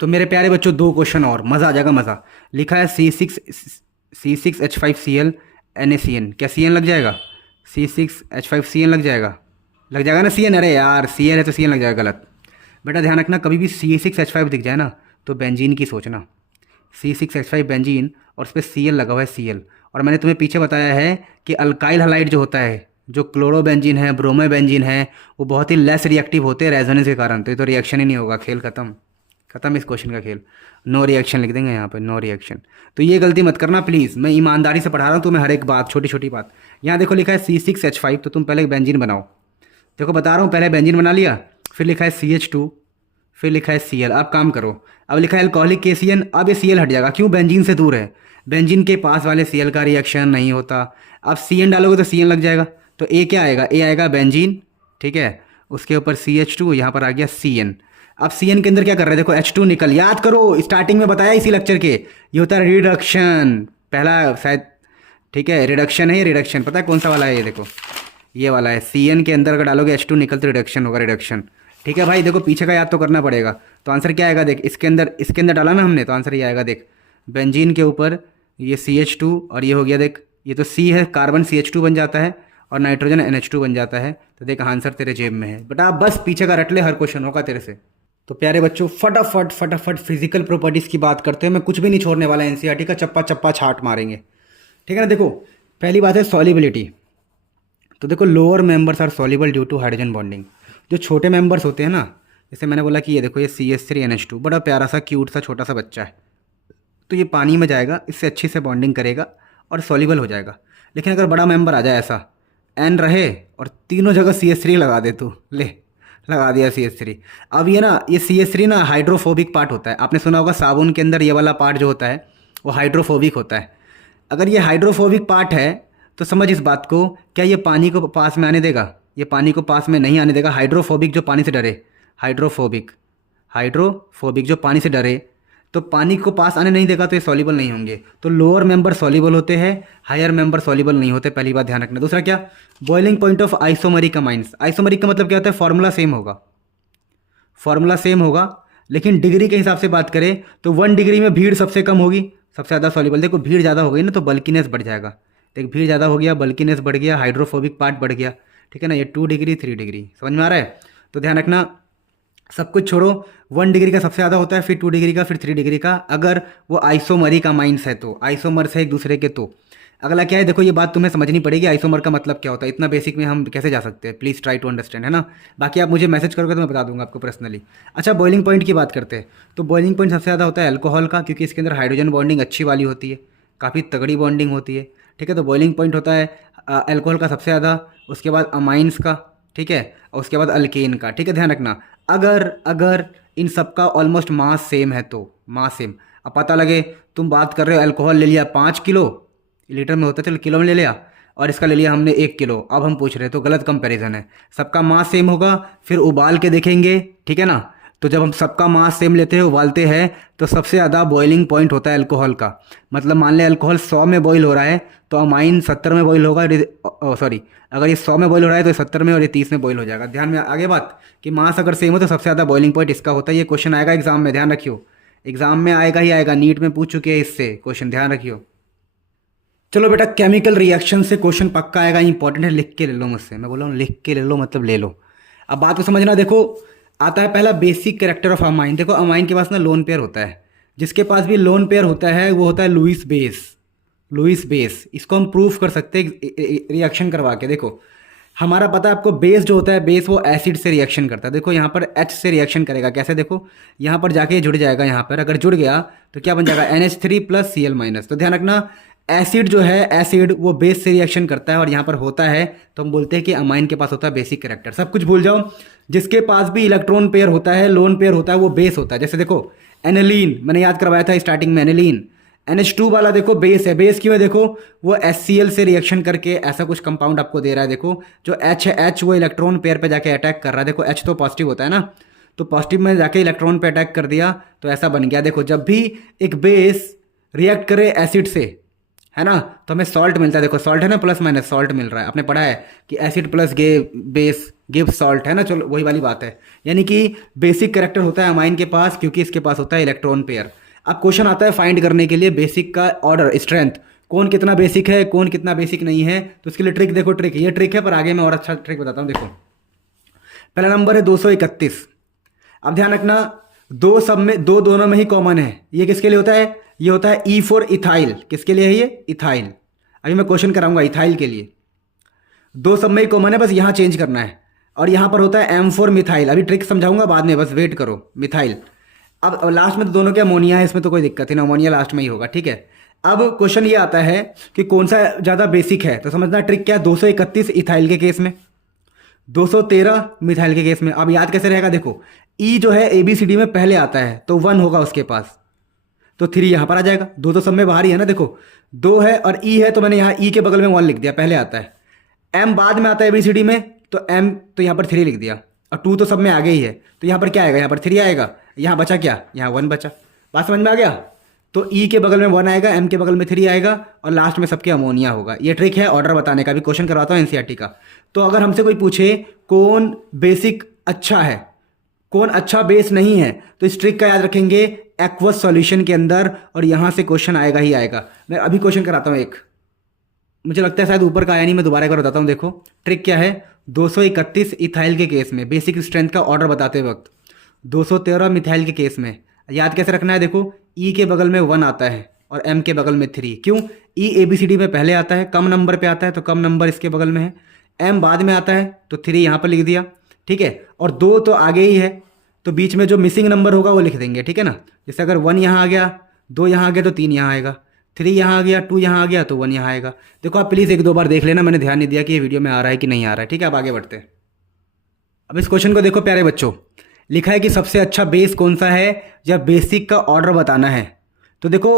तो मेरे प्यारे बच्चों 2 क्वेश्चन और, मज़ा आ जाएगा, मज़ा। लिखा है C6H5Cl NaCN, क्या CN लग जाएगा? C6H5Cn लग जाएगा ना CN? अरे यार CN है तो CN लग जाएगा, गलत। बेटा ध्यान रखना, कभी भी C6H5 दिख जाए ना तो बेंजीन की सोचना, C6H5 बेंजीन और उस पर Cl लगा हुआ है, Cl। और मैंने तुम्हें पीछे बताया है कि अल्काइल हलाइड जो होता है, जो क्लोरोबेंजीन है, ब्रोमोबेंजीन है, वो बहुत ही लेस रिएक्टिव होते हैं रेजोनेंस के कारण। तो ये तो रिएक्शन ही नहीं होगा, खेल खत्म इस क्वेश्चन का खेल। नो रिएक्शन लिख देंगे यहाँ पर, नो रिएक्शन। तो ये गलती मत करना प्लीज़, मैं ईमानदारी से पढ़ा रहा हूँ तुम्हें हर एक बात, छोटी छोटी बात। यहाँ देखो लिखा है C6H5, तो तुम पहले बेंजीन बनाओ। देखो बता रहा हूँ, पहले बेंजीन बना लिया, फिर लिखा है CH2, फिर लिखा है Cl। अब काम करो, अब लिखा है अल्कोहलिक KCN, अब ये Cl हट जाएगा, क्यों? बेंजीन से दूर है, बेंजीन के पास वाले Cl का रिएक्शन नहीं होता। अब CN डालोगे तो CN लग जाएगा, तो A क्या आएगा? A आएगा बेंजीन, ठीक है, उसके ऊपर CH2, यहाँ पर आ गया CN। अब CN के अंदर क्या कर रहे हैं? देखो H2 निकल, याद करो स्टार्टिंग में बताया इसी लेक्चर के, ये होता है रिडक्शन, पहला शायद, ठीक है, रिडक्शन है ये, रिडक्शन पता है कौन सा वाला है? ये देखो ये वाला है। CN के अंदर अगर डालोगे H2 निकल तो रिडक्शन होगा, रिडक्शन, ठीक है भाई। देखो पीछे का याद तो करना पड़ेगा, तो आंसर क्या आएगा? देख इसके अंदर डाला ना हमने, तो आंसर ये आएगा, देख बेंजीन के ऊपर ये CH2 और ये हो गया, देख ये तो सी है, कार्बन CH2 बन जाता है और नाइट्रोजन NH2 बन जाता है। तो देख आंसर तेरे जेब में है बेटा, आप बस पीछे का रट ले, हर क्वेश्चन होगा तेरे से। तो प्यारे बच्चों फटाफट फटाफट फिजिकल प्रॉपर्टीज़ की बात करते हैं। मैं कुछ भी नहीं छोड़ने वाला, एनसीईआरटी का चप्पा चप्पा छाट मारेंगे, ठीक है ना। देखो पहली बात है सॉल्युबिलिटी। तो देखो lower members are soluble due to hydrogen bonding. जो छोटे मेंबर्स होते हैं ना, जैसे मैंने बोला कि ये देखो ये CH3NH2 बड़ा प्यारा सा क्यूट सा छोटा सा बच्चा है, तो ये पानी में जाएगा, इससे अच्छी से बॉन्डिंग करेगा और सॉल्युबल हो जाएगा। लेकिन अगर बड़ा मेंबर आ जाए ऐसा N रहे और तीनों जगह CH3 लगा दे, तो ले लगा दिया CH3। अब ये CH3 ना हाइड्रोफोबिक पार्ट होता है। आपने सुना होगा साबुन के अंदर ये वाला पार्ट जो होता है वो हाइड्रोफोबिक होता है। अगर ये हाइड्रोफोबिक पार्ट है तो समझ इस बात को, क्या ये पानी को पास में आने देगा? ये पानी को पास में नहीं आने देगा। हाइड्रोफोबिक जो पानी से डरे, हाइड्रोफोबिक जो पानी से डरे तो पानी को पास आने नहीं देगा, तो ये सॉल्युबल नहीं होंगे। तो लोअर मेंबर सॉल्युबल होते हैं, हायर मेंबर सॉल्युबल नहीं होते, पहली बात ध्यान रखना। दूसरा क्या, boiling point of isomeric amines. Isomeric का मतलब क्या होता है? फॉर्मूला सेम होगा, लेकिन डिग्री के हिसाब से बात करें तो 1 डिग्री में भीड़ सबसे कम होगी, सबसे ज़्यादा सॉल्युबल। देखो भीड़ ज़्यादा हो गई ना तो बल्कीनेस बढ़ जाएगा। देख भीड़ ज़्यादा हो गया, बल्कीनेस बढ़ गया, हाइड्रोफोबिक पार्ट बढ़ गया, ठीक है ना। ये 2 डिग्री 3 डिग्री, समझ में आ रहा है? तो ध्यान रखना, सब कुछ छोड़ो, 1 डिग्री का सबसे ज़्यादा होता है, फिर 2 डिग्री का, फिर 3 डिग्री का, अगर वो आइसोमरिक अमाइंस है तो, आइसोमर्स है एक दूसरे के। तो अगला क्या है, देखो ये बात तुम्हें समझनी पड़ेगी, आइसोमर का मतलब क्या होता है। इतना बेसिक में हम कैसे जा सकते हैं? प्लीज़ ट्राई टू अंडरस्टैंड, है ना। बाकी आप मुझे मैसेज करोगे तो मैं बता दूंगा आपको पर्सनली। अच्छा बॉइलिंग पॉइंट की बात करते हैं, तो बॉइलिंग पॉइंट सबसे ज़्यादा होता है अल्कोहल का, क्योंकि इसके अंदर हाइड्रोजन बॉन्डिंग अच्छी वाली होती है, काफ़ी तगड़ी बॉन्डिंग होती है, ठीक है। तो बॉइलिंग पॉइंट होता है अल्कोहल का सबसे ज़्यादा, उसके बाद अमाइंस का, ठीक है, और उसके बाद अल्केन का, ठीक है। ध्यान रखना, अगर इन सब का ऑलमोस्ट मास सेम है तो मास सेम। अब पता लगे तुम बात कर रहे हो अल्कोहल ले लिया 5 किलो, लीटर में होता है, चलो किलो में ले लिया, और इसका ले लिया हमने 1 किलो, अब हम पूछ रहे हैं, तो गलत कंपैरिजन है। सबका मास सेम होगा, फिर उबाल के देखेंगे, ठीक है ना। तो जब हम सबका मास सेम लेते हैं, उबालते हैं, तो सबसे ज़्यादा बॉइलिंग पॉइंट होता है अल्कोहल का। मतलब मान लें अल्कोहल 100 में बॉईल हो रहा है तो अमाइन 70 में बॉईल होगा, सॉरी, अगर ये 100 में बॉईल हो रहा है तो 70 में, और ये 30 में बॉईल हो जाएगा। ध्यान में आगे बात कि मास अगर सेम हो तो सबसे ज़्यादा बॉइलिंग पॉइंट इसका होता है। ये क्वेश्चन आएगा एग्जाम में, ध्यान रखियो, एग्जाम में आएगा ही आएगा, नीट में पूछ चुके हैं इससे क्वेश्चन, ध्यान रखियो। चलो बेटा केमिकल रिएक्शन से क्वेश्चन पक्का आएगा, इंपॉर्टेंट है, लिख के ले लो मुझसे, मैं बोल रहा हूँ लिख के ले लो, मतलब ले लो। अब बात को समझना, देखो आता है पहला बेसिक कैरेक्टर ऑफ अमाइन। देखो अमाइन के पास ना लोन पेयर होता है, जिसके पास भी लोन पेयर होता है वो होता है लुईस बेस। इसको हम प्रूफ कर सकते हैं रिएक्शन करवा के। देखो हमारा पता है आपको, बेस जो होता है, बेस वो एसिड से रिएक्शन करता है। देखो यहाँ पर H से रिएक्शन करेगा, कैसे? देखो यहाँ पर जाके जुड़ जाएगा, यहाँ पर अगर जुड़ गया तो क्या बन जाएगा? NH3 + Cl-। तो ध्यान रखना, एसिड जो है, एसिड वो बेस से रिएक्शन करता है और यहाँ पर होता है, तो हम बोलते हैं कि अमाइन के पास होता है बेसिक कैरेक्टर। सब कुछ भूल जाओ, जिसके पास भी इलेक्ट्रॉन पेयर होता है, लोन पेयर होता है, वो बेस होता है। जैसे देखो एनिलीन, मैंने याद करवाया था स्टार्टिंग में, एनिलीन NH2 वाला देखो बेस है। बेस क्यों है? देखो वो HCl से रिएक्शन करके ऐसा कुछ कंपाउंड आपको दे रहा है। देखो जो H है, H वो इलेक्ट्रॉन पेयर पे जाके अटैक कर रहा है। देखो H तो पॉजिटिव होता है ना, तो पॉजिटिव में जाके इलेक्ट्रॉन पे अटैक कर दिया, तो ऐसा बन गया। देखो जब भी एक बेस रिएक्ट करे एसिड से, है ना, तो हमें सॉल्ट मिलता है। देखो सॉल्ट है ना, प्लस माइनस सॉल्ट मिल रहा है। आपने पढ़ा है कि acid plus base give salt, है ना। चलो वही वाली बात है, यानी कि बेसिक कैरेक्टर होता है अमाइन के पास, क्योंकि इसके पास होता है इलेक्ट्रॉन पेयर। अब क्वेश्चन आता है फाइंड करने के लिए बेसिक का ऑर्डर, स्ट्रेंथ, कौन कितना बेसिक है, कौन कितना बेसिक नहीं है। तो उसके लिए ट्रिक देखो, ट्रिक ये ट्रिक है, पर आगे मैं और अच्छा ट्रिक बताता हूँ। देखो पहला नंबर है 231। अब ध्यान रखना, दो सब में, दो दोनों में ही कॉमन है। ये किसके लिए होता है? ये होता है E फॉर इथाइल। किसके लिए है ये? इथाइल। अभी मैं क्वेश्चन कराऊंगा इथाइल के लिए। दो सब में ही कॉमन है, बस यहाँ चेंज करना है। और यहाँ पर होता है M फॉर मिथाइल। अभी ट्रिक समझाऊंगा बाद में, बस वेट करो। मिथाइल। अब लास्ट में तो दोनों क्या अमोनिया है, इसमें तो कोई दिक्कत नहीं, अमोनिया लास्ट में ही होगा, ठीक है। अब क्वेश्चन ये आता है कि कौन सा ज़्यादा बेसिक है, तो समझना ट्रिक क्या है। 231 इथाइल के केस में, 213 मिथाइल के केस में। अब याद कैसे रहेगा? देखो E जो है ABCD में पहले आता है, तो 1 होगा उसके पास, तो 3 यहाँ पर आ जाएगा। दो तो सब में बाहर ही है ना, देखो 2 है और E है, तो मैंने यहाँ E के बगल में 1 लिख दिया, पहले आता है। M बाद में आता है ABCD में, तो M तो यहाँ पर 3 लिख दिया, और 2 तो सब में आगे ही है, तो यहाँ पर क्या आएगा? यहाँ पर 3 आएगा। यहाँ बचा क्या? यहाँ 1 बचा। बात समझ में आ गया? तो E के बगल में 1 आएगा, M के बगल में 3 आएगा, और लास्ट में सबके अमोनिया होगा। ये ट्रिक है ऑर्डर बताने का। भी क्वेश्चन करवाता हूँ NCERT का। तो अगर हमसे कोई पूछे कौन बेसिक अच्छा है, कौन अच्छा बेस नहीं है, तो इस ट्रिक का याद रखेंगे एक्वस सॉल्यूशन के अंदर, और यहाँ से क्वेश्चन आएगा ही आएगा। मैं अभी क्वेश्चन कराता हूँ एक। मुझे लगता है शायद ऊपर का आया नहीं, मैं दोबारा एक बार बताता हूँ। देखो ट्रिक क्या है, 231 इथाइल के केस में बेसिक स्ट्रेंथ का ऑर्डर बताते वक्त, 213 मिथाइल के केस में याद कैसे रखना है। देखो ई के बगल में 1 आता है और एम के बगल में 3। क्यों? ई ABCD में पहले आता है, कम नंबर पे आता है तो कम नंबर इसके बगल में है। एम बाद में आता है तो 3 यहाँ पर लिख दिया, ठीक है। और 2 तो आगे ही है तो बीच में जो मिसिंग नंबर होगा वो लिख देंगे, ठीक है ना। जैसे अगर 1 यहाँ आ गया, 2 यहाँ आ गया तो 3 यहाँ आएगा, 3 यहाँ आ गया, 2 यहाँ आ गया तो 1 यहाँ आएगा। देखो आप प्लीज़ 1-2 बार देख लेना, मैंने ध्यान नहीं दिया कि ये वीडियो में आ रहा है कि नहीं आ रहा है, ठीक है। अब आगे बढ़ते हैं। अब इस क्वेश्चन को देखो प्यारे बच्चों, लिखा है कि सबसे अच्छा बेस कौन सा है जब बेसिक का ऑर्डर बताना है। तो देखो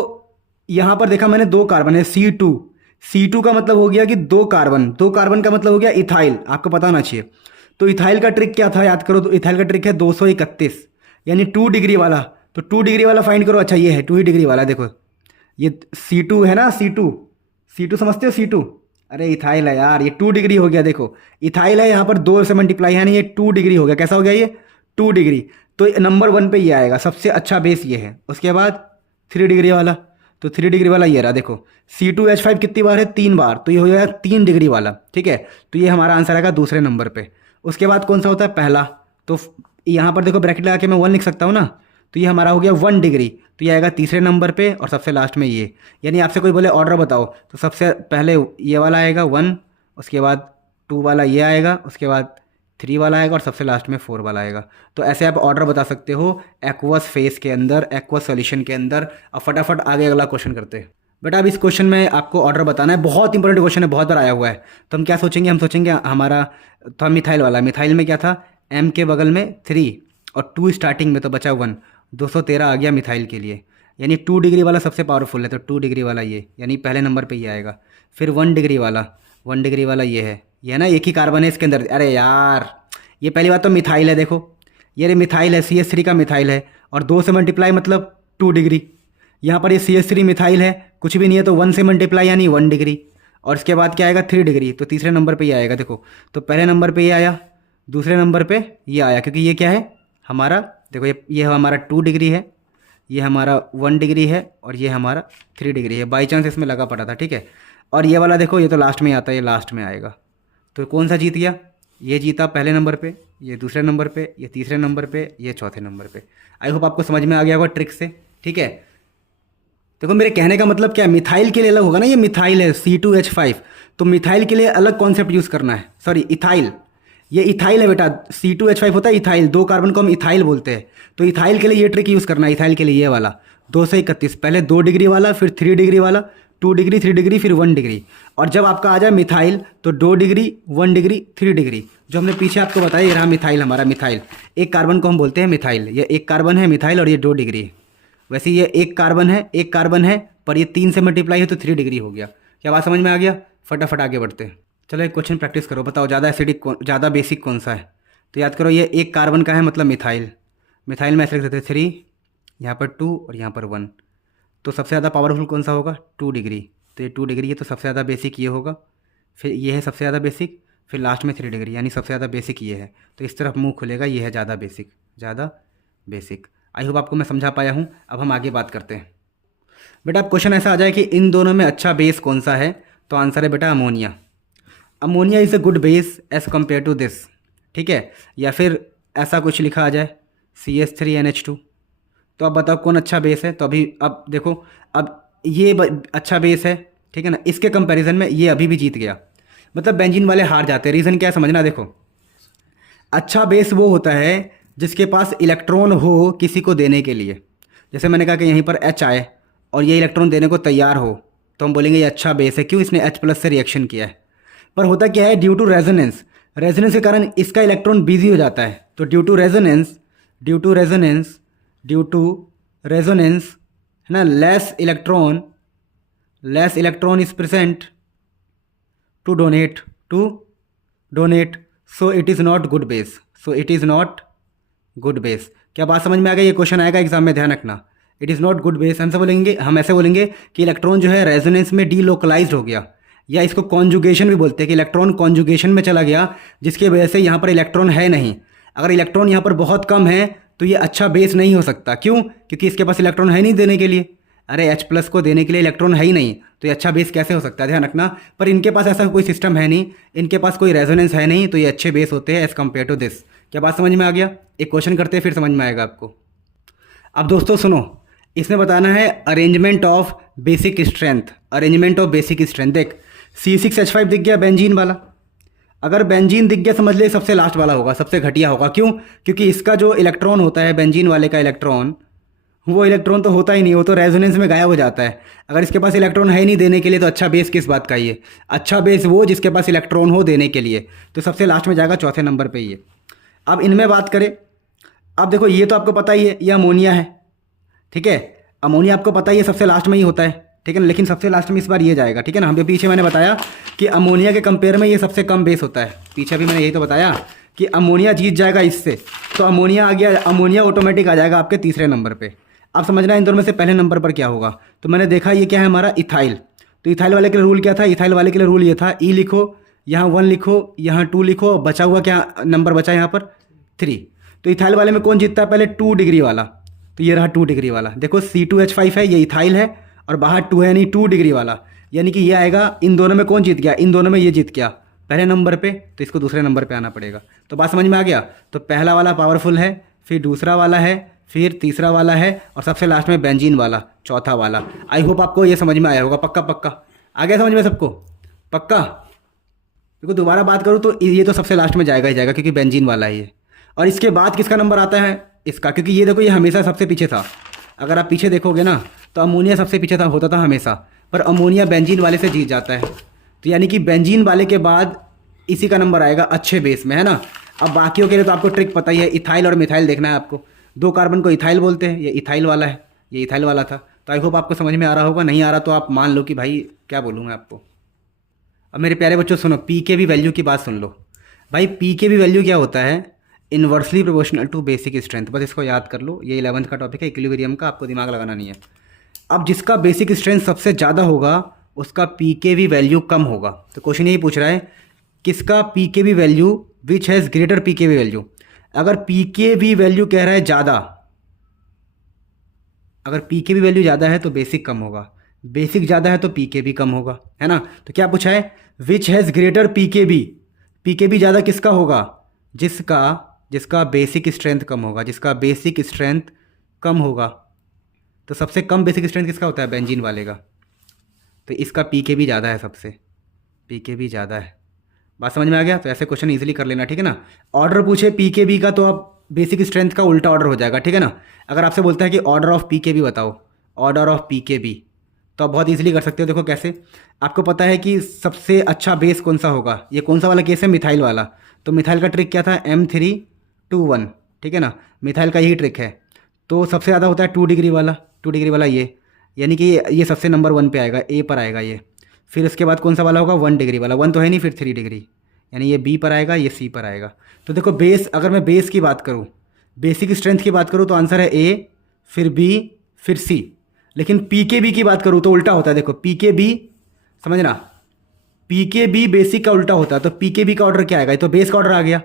यहाँ पर देखा मैंने 2 कार्बन है, C2 का मतलब हो गया कि 2 कार्बन, 2 कार्बन का मतलब हो गया इथाइल, आपको पता होना चाहिए। तो इथाइल का ट्रिक क्या था याद करो, तो इथाइल का ट्रिक है 231 यानी 2 डिग्री वाला। तो 2 डिग्री वाला फाइंड करो। अच्छा ये है 2 ही डिग्री वाला, देखो ये C2 है ना, C2 समझते हो C2? अरे इथाइल है यार, ये 2 डिग्री हो गया। देखो इथाइल है, यहाँ पर 2 से मल्टीप्लाई है ना, ये 2 डिग्री हो गया। कैसा हो गया ये? 2 डिग्री। तो नंबर 1 पे ये आएगा, सबसे अच्छा बेस ये है। उसके बाद 3 डिग्री वाला, तो 3 डिग्री वाला ये रहा। देखो C2H5 कितनी बार है? 3 बार, तो ये हो जाएगा 3 डिग्री वाला, ठीक है। तो ये हमारा आंसर आएगा दूसरे नंबर पे। उसके बाद कौन सा होता है? पहला। तो यहाँ पर देखो ब्रैकेट लगा के मैं 1 लिख सकता हूँ ना, तो ये हमारा हो गया 1 डिग्री, तो ये आएगा तीसरे नंबर पे और सबसे लास्ट में ये। यानी आपसे कोई बोले ऑर्डर बताओ तो सबसे पहले ये वाला आएगा 1, उसके बाद 2 वाला ये आएगा, उसके बाद 3 वाला आएगा और सबसे लास्ट में 4 वाला आएगा। तो ऐसे आप ऑर्डर बता सकते हो एक्वस फेस के अंदर, एक्वस सॉल्यूशन के अंदर। अब फटाफट आगे अगला क्वेश्चन करते हैं। बेटा अब इस क्वेश्चन में आपको ऑर्डर बताना है, बहुत इंपॉर्टेंट क्वेश्चन है, बहुत बार आया हुआ है। तो हम क्या सोचेंगे? हम सोचेंगे हमारा तो मिथाइल वाला, मिथाइल में क्या था? M के बगल में 3 और 2 स्टार्टिंग में, तो बचा 1, 213 आ गया मिथाइल के लिए। यानी 2 डिग्री वाला सबसे पावरफुल है, तो 2 डिग्री वाला ये, यानी पहले नंबर पे ये आएगा। फिर 1 डिग्री वाला, 1 डिग्री वाला ये है, ये ना एक ही कार्बन है इसके अंदर। अरे यार ये पहली बात तो मिथाइल है, देखो ये रे मिथाइल है, CH3 का मिथाइल है, और 2 से मल्टीप्लाई मतलब 2 डिग्री। यहाँ पर ये CH3 मिथाइल है, कुछ भी नहीं है, तो 1 से मल्टीप्लाई यानी 1 डिग्री। और इसके बाद क्या आएगा? 3 डिग्री, तो तीसरे नंबर पे ये आएगा। देखो तो पहले नंबर पे ये आया, दूसरे नंबर पे ये आया, क्योंकि ये क्या है हमारा, देखो ये हमारा 2 डिग्री है, ये हमारा 1 डिग्री है और ये हमारा 3 डिग्री है। बाई चांस इसमें लगा पड़ा था, ठीक है। और ये वाला देखो ये तो लास्ट में आता है, ये लास्ट में आएगा। तो कौन सा जीत गया? ये जीता पहले नंबर पे, ये दूसरे नंबर पे, ये तीसरे नंबर पे, ये चौथे नंबर पे। आई होप आपको समझ में आ गया होगा ट्रिक से, ठीक है। देखो मेरे कहने का मतलब क्या है, मिथाइल के लिए अलग होगा ना, ये मिथाइल है C2H5, तो मिथाइल के लिए अलग कॉन्सेप्ट यूज़ करना है। सॉरी इथाइल, ये इथाइल है बेटा, C2H5 होता है इथाइल, 2 कार्बन को हम इथाइल बोलते हैं। तो इथाइल के लिए ये ट्रिक यूज़ करना है, इथाइल के लिए ये वाला 231, पहले 2 डिग्री वाला, फिर 3 डिग्री वाला, 2 डिग्री 3 डिग्री, फिर 1 डिग्री। और जब आपका आ जाए मिथाइल तो 2 डिग्री 1 डिग्री 3 डिग्री, जो हमने पीछे आपको बताया। ये रहा मिथाइल, हमारा मिथाइल, एक कार्बन को हम बोलते हैं मिथाइल। ये एक कार्बन है मिथाइल और ये 2 डिग्री है। वैसे ये एक कार्बन है पर ये 3 से मल्टीप्लाई है तो 3 डिग्री हो गया। क्या बात समझ में आ गया? फटाफट आगे बढ़ते हैं। चलो एक क्वेश्चन प्रैक्टिस करो, बताओ ज़्यादा एसिडिक ज़्यादा बेसिक कौन सा है? तो याद करो ये एक कार्बन का है, मतलब मिथाइल। मिथाइल में ऐसे लिख देते हैं 3, यहाँ पर 2 और यहाँ पर 1। तो सबसे ज़्यादा पावरफुल कौन सा होगा? 2 डिग्री। तो ये 2 डिग्री है तो सबसे ज़्यादा बेसिक ये होगा, फिर ये है सबसे ज़्यादा बेसिक, फिर लास्ट में 3 डिग्री, यानी सबसे ज़्यादा बेसिक ये है। तो इस तरफ मुंह खुलेगा, ये है ज़्यादा बेसिक। आई होप आपको मैं समझा पाया हूँ। अब हम आगे बात करते हैं। बेटा अब क्वेश्चन ऐसा आ जाए कि इन दोनों में अच्छा बेस कौन सा है, तो आंसर है बेटा ammonia. Ammonia is a good base as compared to this, ठीक है। या फिर ऐसा कुछ लिखा आ जाए CH3NH2। तो अब बताओ कौन अच्छा बेस है? तो अभी अब देखो, अब ये अच्छा बेस है, ठीक है ना। इसके कंपैरिजन में ये अभी भी जीत गया, मतलब बेंजीन वाले हार जाते हैं। रीज़न क्या है समझना। देखो अच्छा बेस वो होता है जिसके पास इलेक्ट्रॉन हो किसी को देने के लिए। जैसे मैंने कहा कि यहीं पर H आए और ये इलेक्ट्रॉन देने को तैयार हो, तो हम बोलेंगे ये अच्छा बेस है। क्यों? इसने H+ से रिएक्शन किया है। पर होता क्या है, ड्यू टू रेजोनेंस के कारण इसका इलेक्ट्रॉन बिजी हो जाता है। तो ड्यू टू रेजोनेंस है ना, less electron is present to donate, so it is not good base. क्या बात समझ में आ गई? ये क्वेश्चन आएगा एग्जाम में, ध्यान रखना। It is not good base, हम ऐसे बोलेंगे कि इलेक्ट्रॉन जो है रेजोनेंस में डीलोकलाइज्ड हो गया, या इसको कॉन्जुगेशन भी बोलते हैं कि इलेक्ट्रॉन कॉन्जुगेशन में चला गया, जिसकी वजह से यहाँ पर इलेक्ट्रॉन है नहीं। अगर इलेक्ट्रॉन यहाँ पर बहुत कम है तो ये अच्छा बेस नहीं हो सकता। क्यों? क्योंकि इसके पास इलेक्ट्रॉन है नहीं देने के लिए। अरे H प्लस को देने के लिए इलेक्ट्रॉन है ही नहीं, तो ये अच्छा बेस कैसे हो सकता है, ध्यान रखना। पर इनके पास ऐसा कोई सिस्टम है नहीं, इनके पास कोई रेजोनेंस है नहीं, तो ये अच्छे बेस होते हैं एज़ कम्पेयर टू दिस। क्या बात समझ में आ गया? एक क्वेश्चन करते हैं फिर समझ में आएगा आपको। अब दोस्तों सुनो, इसमें बताना है arrangement of basic strength. Arrangement of basic strength, देख C6H5 दिख गया बेंजीन वाला। अगर बेंजीन दिख गया समझ ले सबसे लास्ट वाला होगा, सबसे घटिया होगा। क्यों? क्योंकि इसका जो इलेक्ट्रॉन होता है बेंजीन वाले का इलेक्ट्रॉन, वो इलेक्ट्रॉन तो होता ही नहीं, वो तो रेजोनेंस में गायब हो जाता है। अगर इसके पास इलेक्ट्रॉन है ही नहीं देने के लिए, तो अच्छा बेस किस बात का ही है? अच्छा बेस वो जिसके पास इलेक्ट्रॉन हो देने के लिए, तो सबसे लास्ट में जाएगा चौथे नंबर पे ये। अब इनमें बात करें, अब देखो ये तो आपको पता ही है, ये अमोनिया है, ठीक है। अमोनिया आपको पता ही है सबसे लास्ट में ही होता है, ठीक है ना। लेकिन सबसे लास्ट में इस बार ये जाएगा, ठीक है ना। हम पीछे मैंने बताया कि अमोनिया के कंपेयर में ये सबसे कम बेस होता है, पीछे भी मैंने यही तो बताया कि अमोनिया जीत जाएगा इससे, तो अमोनिया आ गया, अमोनिया ऑटोमेटिक आ जाएगा आपके तीसरे नंबर पे। अब समझना इन दोनों में से पहले नंबर पर क्या होगा। तो मैंने देखा ये क्या है हमारा इथाइल, तो इथाइल वाले के लिए रूल क्या था? इथाइल वाले के लिए रूल ये था, ई लिखो, यहाँ 1 लिखो, यहाँ 2 लिखो, बचा हुआ क्या नंबर बचा यहाँ पर? 3। तो इथाइल वाले में कौन जीतता है पहले? 2 डिग्री वाला, तो ये रहा 2 डिग्री वाला। देखो C2H5 है, ये इथाइल है, और बाहर 2 है यानी 2 डिग्री वाला, यानी कि ये आएगा। इन दोनों में कौन जीत गया? इन दोनों में ये जीत गया पहले नंबर पे, तो इसको दूसरे नंबर पे आना पड़ेगा। तो बात समझ में आ गया? तो पहला वाला पावरफुल है, फिर दूसरा वाला है, फिर तीसरा वाला है, और सबसे लास्ट में बेंजीन वाला, चौथा वाला। आई होप आपको ये समझ में आया होगा, पक्का पक्का आ गया समझ में सबको? पक्का? देखो दोबारा बात करूँ तो ये तो सबसे लास्ट में जाएगा ही जाएगा, क्योंकि बेंजीन वाला है ये। और इसके बाद किसका नंबर आता है? इसका, क्योंकि ये देखो ये हमेशा सबसे पीछे था। अगर आप पीछे देखोगे ना, तो अमोनिया सबसे पीछे था, होता था हमेशा, पर अमोनिया बेंजीन वाले से जीत जाता है। तो यानी कि बेंजीन वाले के बाद इसी का नंबर आएगा अच्छे बेस में, है ना। अब बाकियों के लिए तो आपको ट्रिक पता ही है, इथाइल और मिथाइल देखना है आपको। 2 कार्बन को इथाइल बोलते हैं, ये इथाइल वाला है, ये इथाइल वाला था। तो आई होप आपको समझ में आ रहा होगा। नहीं आ रहा तो आप मान लो कि भाई क्या बोलूँ मैं आपको। अब मेरे प्यारे बच्चों सुनो, पी के भी वैल्यू की बात सुन लो। भाई पी के भी वैल्यू क्या होता है? Inversely proportional to basic strength. बस इसको याद कर लो, ये 11th का टॉपिक है, इक्विलिब्रियम का, आपको दिमाग लगाना नहीं है। अब जिसका बेसिक स्ट्रेंथ सबसे ज़्यादा होगा उसका पी के भी वैल्यू कम होगा। तो क्वेश्चन यही पूछ रहा है, किसका पी के भी value which has greater P के भी वैल्यू। अगर पी के भी वैल्यू कह रहा है ज़्यादा, अगर पी के भी वैल्यू ज़्यादा है तो बेसिक कम होगा, बेसिक ज़्यादा है तो पी के भी कम होगा, है ना। तो क्या पूछा है? विच हैज़ ग्रेटर पी के बी ज़्यादा किसका होगा? जिसका बेसिक स्ट्रेंथ कम होगा, जिसका बेसिक स्ट्रेंथ कम होगा। तो सबसे कम बेसिक स्ट्रेंथ किसका होता है? बेंजीन वाले का। तो इसका पी के भी ज़्यादा है, सबसे पी के भी ज़्यादा है। बात समझ में आ गया? तो ऐसे क्वेश्चन इजीली कर लेना, ठीक है ना। ऑर्डर पूछे पी के बी का तो अब बेसिक स्ट्रेंथ का उल्टा ऑर्डर हो जाएगा, ठीक है ना। अगर आपसे बोलता है कि ऑर्डर ऑफ पी के बी बताओ, ऑर्डर ऑफ पी के बी, तो आप बहुत इजीली कर सकते हो। देखो कैसे, आपको पता है कि सबसे अच्छा बेस कौन सा होगा। ये कौन सा वाला केस है? मिथाइल वाला। तो मिथाइल का ट्रिक क्या था? M321, ठीक है ना। मिथाइल का यही ट्रिक है। तो सबसे ज़्यादा होता है 2 डिग्री वाला, 2 डिग्री वाला ये, यानी कि ये सबसे नंबर 1 पे आएगा, ए पर आएगा ये। फिर उसके बाद कौन सा वाला होगा? 1 डिग्री वाला, 1 तो है नहीं, फिर 3 डिग्री, यानी ये बी पर आएगा, ये सी पर आएगा। तो देखो बेस, अगर मैं बेस की बात करूँ, बेसिक स्ट्रेंथ की बात करूँ, तो आंसर है ए, फिर बी, फिर सी। लेकिन पी के बी की बात करूँ तो उल्टा होता है। देखो पी के बी, समझना, पी के बी बेसिक का उल्टा होता है। तो पी के बी का ऑर्डर क्या आएगा? ये तो बेस का ऑर्डर आ गया।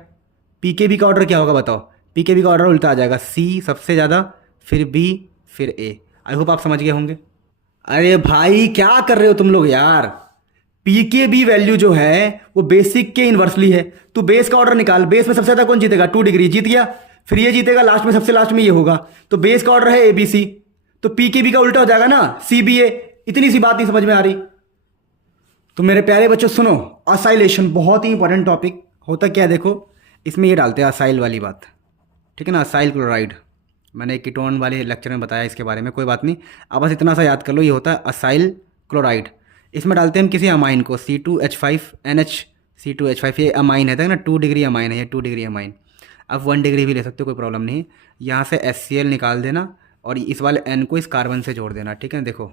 पी के बी का ऑर्डर क्या होगा बताओ? पी के बी का ऑर्डर उल्टा आ जाएगा, सी सबसे ज़्यादा, फिर बी, फिर ए। आई होप आप समझ गए होंगे। अरे भाई क्या कर रहे हो तुम लोग यार। पी के बी वैल्यू जो है वो बेसिक के इन्वर्सली है। तू बेस का ऑर्डर निकाल, बेस में सबसे ज़्यादा कौन जीतेगा? 2 डिग्री जीत गया, फिर ये जीतेगा लास्ट में, सबसे लास्ट में ये होगा। तो बेस का ऑर्डर है ए बी सी, तो पी के बी का उल्टा हो जाएगा ना, सी बी ए। इतनी सी बात नहीं समझ में आ रही? तो मेरे प्यारे बच्चों सुनो, असाइलेशन बहुत ही इंपॉर्टेंट टॉपिक होता क्या है। देखो इसमें ये डालते हैं असाइल वाली बात, ठीक है ना। असाइल क्लोराइड, मैंने कीटोन वाले लेक्चर में बताया इसके बारे में, कोई बात नहीं। अब बस इतना सा याद कर लो, ये होता है असाइल क्लोराइड। इसमें डालते हैं हम किसी अमाइन को, C2H5NH, C2H5, ये अमाइन है ना, 2 डिग्री अमाइन है ये, 2 डिग्री अमाइन। अब 1 डिग्री भी ले सकते हो, कोई प्रॉब्लम नहीं। यहाँ से HCl निकाल देना और इस वाले N को इस कार्बन से जोड़ देना, ठीक है। देखो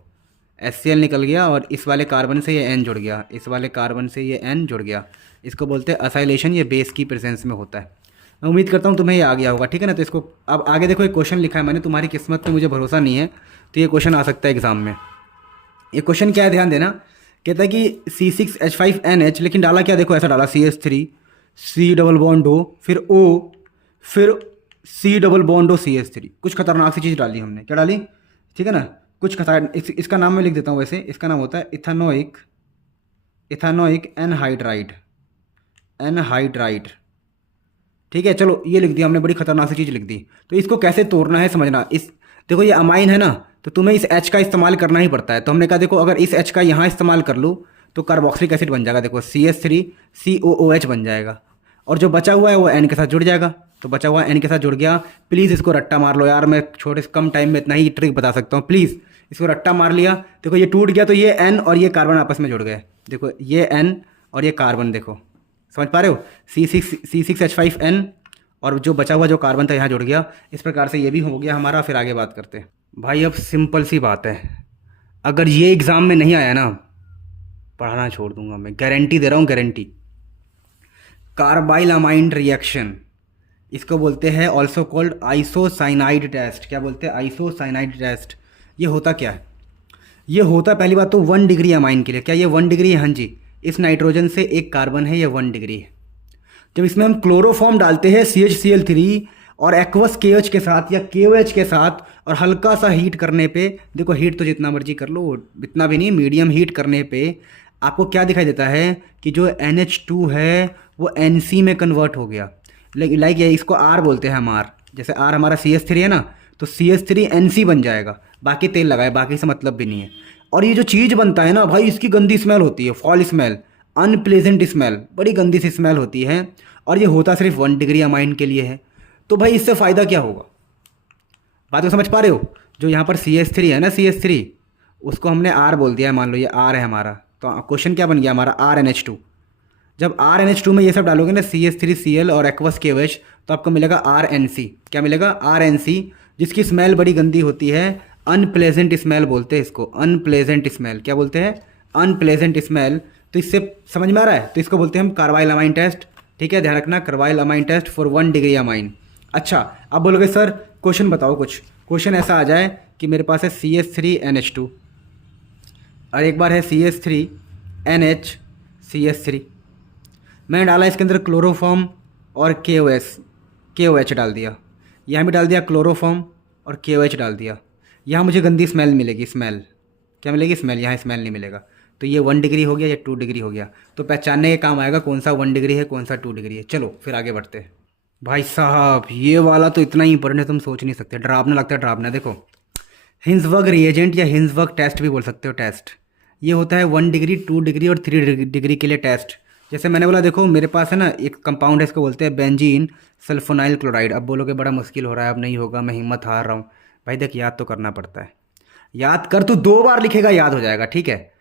HCl निकल गया और इस वाले कार्बन से ये N जुड़ गया, इस वाले कार्बन से ये N जुड़ गया। इसको बोलते हैं असाइलेशन, ये बेस की प्रेजेंस में होता है। मैं उम्मीद करता हूँ तुम्हें ये आ गया होगा, ठीक है ना। तो इसको अब आगे देखो, एक क्वेश्चन लिखा है मैंने, तुम्हारी किस्मत पे मुझे भरोसा नहीं है, तो ये क्वेश्चन आ सकता है एग्जाम में। ये क्वेश्चन क्या है, ध्यान देना। कहता है कि C6H5NH, लेकिन डाला क्या, देखो ऐसा डाला CH3, C double bond O, फिर O, फिर C double bond O CH3। कुछ खतरनाक सी चीज़ डाली हमने, क्या डाली, ठीक है ना। कुछ इसका नाम मैं लिख देता हूँ। वैसे इसका नाम होता है इथानोइक इथानोइक एनहाइड्राइड एनहाइड्राइड। ठीक है, चलो ये लिख दिया हमने, बड़ी खतरनाक सी चीज़ लिख दी। तो इसको कैसे तोड़ना है समझना। इस देखो ये अमाइन है ना, तो तुम्हें इस H का इस्तेमाल करना ही पड़ता है। तो हमने कहा देखो अगर इस H का यहाँ इस्तेमाल कर लूँ तो कार्बोक्सिलिक एसिड बन जाएगा। देखो CH3COOH बन जाएगा, और जो बचा हुआ है वो N के साथ जुड़ जाएगा। तो बचा हुआ N के साथ जुड़ गया। प्लीज़ इसको रट्टा मार लो यार, मैं छोटे कम टाइम में इतना ही ट्रिक बता सकता हूँ। प्लीज़ इसको रट्टा मार लिया। देखो ये टूट गया, तो ये N और ये कार्बन आपस में जुड़ गए। देखो ये N और ये कार्बन, देखो समझ पा रहे हो, C6H5N, और जो बचा हुआ जो कार्बन था यहाँ जुड़ गया। इस प्रकार से ये भी हो गया हमारा। फिर आगे बात करते हैं भाई। अब सिंपल सी बात है, अगर ये एग्ज़ाम में नहीं आया ना, पढ़ाना छोड़ दूंगा मैं, गारंटी दे रहा हूँ, गारंटी। कार्बाइल अमाइन रिएक्शन, इसको बोलते हैं ऑल्सो कॉल्ड आइसोसाइनाइड टेस्ट। क्या बोलते हैं? Isocyanide test. ये होता क्या है? ये होता पहली बात तो 1 डिग्री अमाइन के लिए। क्या ये 1 डिग्री है? हाँ जी। इस नाइट्रोजन से एक कार्बन है, ये 1 डिग्री है। जब इसमें हम क्लोरोफॉर्म डालते हैं CHCl3 और एक्वस KH के साथ या KOH के साथ, और हल्का सा हीट करने पे, देखो हीट तो जितना मर्जी कर लो, इतना भी नहीं, मीडियम हीट करने पे आपको क्या दिखाई देता है कि जो NH2 है वो NC में कन्वर्ट हो गया। लाइक ये इसको R बोलते हैं हम, R। जैसे R हमारा CH3 है ना, तो CH3NC बन जाएगा। बाकी तेल लगाए, बाकी से मतलब भी नहीं है। और ये जो चीज़ बनता है ना भाई, इसकी गंदी स्मेल होती है, फॉल स्मेल, अनप्लेजेंट स्मेल, बड़ी गंदी सी स्मेल होती है। और ये होता सिर्फ 1 डिग्री अमाइन के लिए है। तो भाई इससे फ़ायदा क्या होगा? बात को समझ पा रहे हो? जो यहाँ पर CH3 है ना, CH3, उसको हमने R बोल दिया है, मान लो ये R है हमारा। तो क्वेश्चन क्या बन गया हमारा? RNH2। जब RNH2 में ये सब डालोगे ना, CH3Cl और एक्वस KOH, तो आपको मिलेगा RNC। क्या मिलेगा? RNC, जिसकी स्मेल बड़ी गंदी होती है, अनप्लेजेंट स्मेल बोलते हैं इसको। अनप्लेजेंट स्मेल क्या बोलते हैं? Unpleasant smell. तो इससे समझ में आ रहा है? तो इसको बोलते हैं हम कार्बाइल अमाइन टेस्ट। ठीक है, ध्यान रखना, carbylamine test for 1 degree amine. अच्छा, अब बोलोगे सर क्वेश्चन बताओ कुछ। क्वेश्चन ऐसा आ जाए कि मेरे पास है CH3NH2 और एक बार है CH3NHCH3, मैंने डाला इसके अंदर क्लोरोफॉर्म और KOH डाल दिया। यहाँ भी डाल दिया क्लोरोफॉर्म और KOH डाल दिया। यहाँ मुझे गंदी स्मेल मिलेगी। स्मेल क्या मिलेगी? स्मेल। यहाँ स्मेल नहीं मिलेगा। तो ये 1 डिग्री हो गया, ये 2 डिग्री हो गया। तो पहचानने के काम आएगा कौन सा 1 डिग्री है, कौन सा 2 डिग्री है। चलो फिर आगे बढ़ते हैं। भाई साहब ये वाला तो इतना ही इंपॉर्टेंट है, तुम सोच नहीं सकते। डरावना लगता है, डरावना। देखो हिंसबर्ग रिएजेंट या हिंसबर्ग टेस्ट भी बोल सकते हो। टेस्ट ये होता है 1 डिग्री, 2 डिग्री और 3 डिग्री के लिए टेस्ट। जैसे मैंने बोला, देखो मेरे पास है ना एक कंपाउंड है, इसको बोलते हैं बेंजीन सल्फोनाइल क्लोराइड। अब बोलोगे बड़ा मुश्किल हो रहा है, अब नहीं होगा, मैं हिम्मत हार रहा हूँ। भाई देख, याद तो करना पड़ता है। याद कर, तू 2 बार लिखेगा याद हो जाएगा। ठीक है,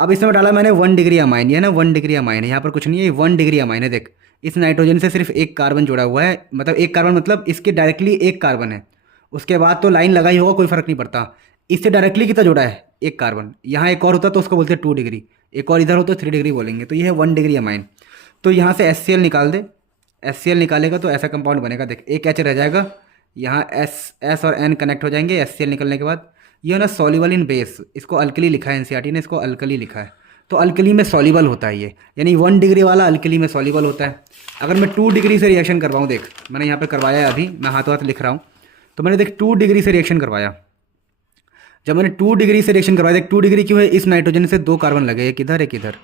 अब इसमें डाला मैंने 1 डिग्री अमाइन। ये ना 1 डिग्री अमाइन है, यहाँ पर कुछ नहीं है, 1 डिग्री अमाइन है। देख इस नाइट्रोजन से सिर्फ एक कार्बन जुड़ा हुआ है, मतलब एक कार्बन, मतलब इसके डायरेक्टली एक कार्बन है। उसके बाद तो लाइन लगा ही होगा, कोई फर्क नहीं पड़ता। इससे डायरेक्टली कितना जुड़ा है? एक कार्बन। यहाँ एक और होता तो उसको बोलते हैं 2 डिग्री, एक और इधर हो तो 3 डिग्री बोलेंगे। तो ये है 1 डिग्री अमाइन। तो यहाँ से HCl निकाल दे। HCl निकालेगा तो ऐसा कंपाउंड बनेगा। देख एक H रह जाएगा, यहाँ S और N कनेक्ट हो जाएंगे HCl निकलने के बाद। ये ना सॉल्युबल इन बेस, इसको अल्कली लिखा है, एनसीईआरटी ने इसको अल्कली लिखा है। तो अल्कली में सॉल्युबल होता है ये, यानी 1 डिग्री वाला अल्कली में सॉल्युबल होता है। अगर मैं 2 डिग्री से रिएक्शन करवाऊँ, देख मैंने यहाँ पे करवाया है, अभी मैं हाथों हाथ लिख रहा हूँ। तो मैंने देख 2 डिग्री से रिएक्शन करवाया। जब मैंने 2 डिग्री से रिएक्शन करवाया, देख 2 डिग्री क्यों है? इस नाइट्रोजन से 2 कार्बन लगे, एक इधर एक इधर।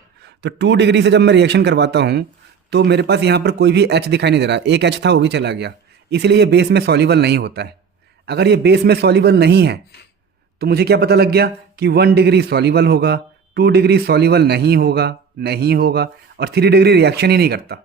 तो 2 डिग्री से जब मैं रिएक्शन करवाता हूँ तो मेरे पास यहाँ पर कोई भी H दिखाई नहीं दे रहा। एक H था वो भी चला गया, इसलिए ये बेस में सॉल्युबल नहीं होता है। अगर ये बेस में सॉल्युबल नहीं है तो मुझे क्या पता लग गया कि 1 डिग्री सॉल्युबल होगा, 2 डिग्री सॉल्युबल नहीं होगा और 3 डिग्री रिएक्शन ही नहीं करता।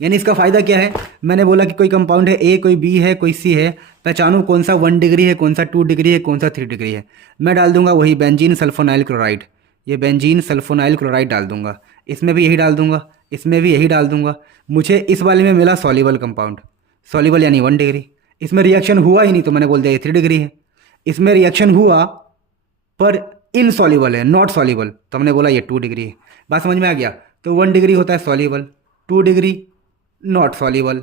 यानी इसका फ़ायदा क्या है? मैंने बोला कि कोई कंपाउंड है A, कोई B है, कोई C है, पहचानूँ कौन सा 1 डिग्री है, कौन सा 2 डिग्री है, कौन सा 3 डिग्री है। मैं डाल दूंगा वही बेंजीन सल्फोनाइल क्लोराइड। ये बेंजीन सल्फोनाइल क्लोराइड डाल दूंगा, इसमें भी यही डाल दूंगा, इसमें भी यही डाल दूंगा। मुझे इस वाले में मिला सॉल्युबल कंपाउंड, सॉल्युबल यानी 1 डिग्री। इसमें रिएक्शन हुआ ही नहीं तो मैंने बोल दिया ये 3 डिग्री है। इसमें रिएक्शन हुआ पर इनसॉल्युबल है, नॉट सॉल्युबल, तो हमने बोला ये 2 डिग्री है। बात समझ में आ गया? तो 1 डिग्री होता है सॉल्युबल, 2 डिग्री नॉट सॉल्युबल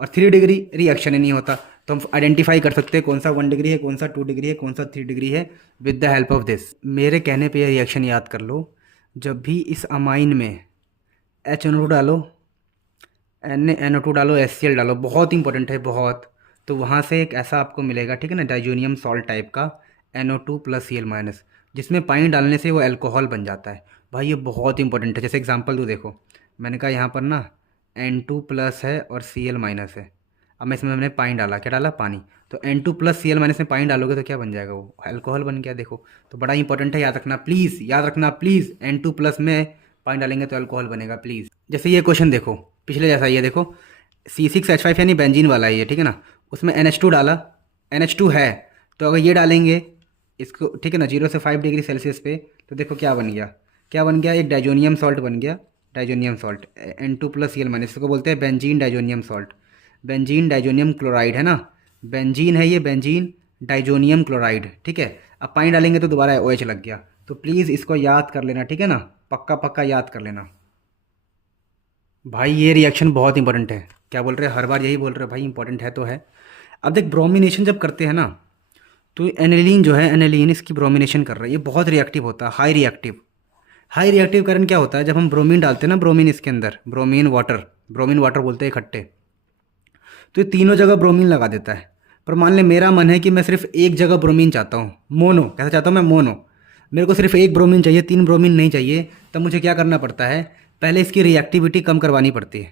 और 3 डिग्री रिएक्शन ही नहीं होता। तो हम आइडेंटिफाई कर सकते हैं कौन सा 1 डिग्री है, कौन सा 2 डिग्री है, कौन सा 3 डिग्री है with the help of this. मेरे कहने पे ये रिएक्शन याद कर लो। जब भी इस अमाइन में HNO2 डालो, NaNO2 डालो, HCl डालो, बहुत इंपॉर्टेंट है बहुत। तो वहाँ से एक ऐसा आपको मिलेगा, ठीक है ना, डाइजोनियम सॉल्ट टाइप का NO2 प्लस Cl-, जिसमें पानी डालने से वो अल्कोहल बन जाता है। भाई ये बहुत इंपॉर्टेंट है। जैसे एग्जांपल दूँ, देखो मैंने कहा यहाँ पर ना N2 प्लस है और Cl- है। अब मैं इसमें मैंने पानी डाला, क्या डाला, पानी। तो N2 प्लस Cl- में पानी डालोगे तो क्या बन जाएगा, वो अल्कोहल बन गया। देखो तो बड़ा इंपॉर्टेंट है, याद रखना प्लीज़, याद रखना प्लीज़। N2 प्लस में पानी डालेंगे तो अल्कोहल बनेगा प्लीज़। जैसे ये क्वेश्चन देखो, पिछले जैसा ये देखो, C6H5 यानी बेंजीन वाला है ये, ठीक है ना। उसमें NH2 डाला, NH2 है, तो अगर ये डालेंगे इसको, ठीक है ना, 0 से 5 डिग्री सेल्सियस पे, तो देखो क्या बन गया, क्या बन गया, एक डाइजोनियम सॉल्ट बन गया, diazonium salt N2 plus Cl-, इसको बोलते हैं benzene diazonium salt, benzene diazonium chloride, है ना। बेंजीन है ये, बेंजीन डाइजोनियम क्लोराइड, ठीक है। अब पानी डालेंगे तो दोबारा OH लग गया। तो प्लीज़ इसको याद कर लेना, ठीक है ना, पक्का पक्का याद कर लेना। भाई ये रिएक्शन बहुत इंपॉर्टेंट है। क्या बोल रहे हैं, हर बार यही बोल रहे हैं भाई, इंपॉर्टेंट है तो है। अब देख, ब्रोमिनेशन जब करते हैं ना, तो एनिलीन जो है, एनिलीन इसकी ब्रोमिनेशन कर रहा है, ये बहुत रिएक्टिव होता है, हाई रिएक्टिव। हाई रिएक्टिव कारण क्या होता है, जब हम ब्रोमीन डालते हैं ना, ब्रोमीन इसके अंदर, ब्रोमीन वाटर बोलते हैं इकट्ठे, तो ये तीनों जगह ब्रोमीन लगा देता है। पर मान ले मेरा मन है कि मैं सिर्फ एक जगह ब्रोमीन चाहता हूँ, मोनो, कैसा चाहता हूँ मैं, मोनो। मेरे को सिर्फ एक ब्रोमीन चाहिए, 3 ब्रोमीन नहीं चाहिए। तब मुझे क्या करना पड़ता है, पहले इसकी रिएक्टिविटी कम करवानी पड़ती है।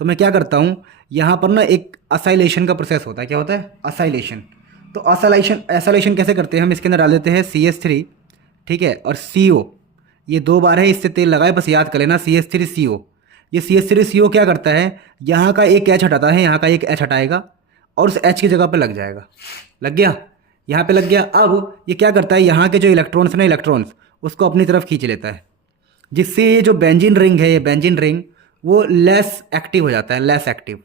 तो मैं क्या करता हूँ, यहाँ पर ना एक असाइलेशन का प्रोसेस होता है। क्या होता है, असाइलेशन। तो असाइलेशन कैसे करते हैं, हम इसके अंदर डाल देते हैं CH3, ठीक है, और CO, ये 2 बार है, इससे तेल लगाए, बस याद कर लेना, CH3CO। ये CH3CO क्या करता है, यहाँ का एक H हटाता है, यहाँ का एक H हटाएगा, और उस H की जगह पे लग जाएगा, लग गया, यहाँ पे लग गया। अब ये क्या करता है, यहाँ के जो इलेक्ट्रॉन्स ना, इलेक्ट्रॉन्स उसको अपनी तरफ खींच लेता है, जिससे ये जो बेंजीन रिंग है, ये बेंजीन रिंग वो लेस एक्टिव हो जाता है, लेस एक्टिव।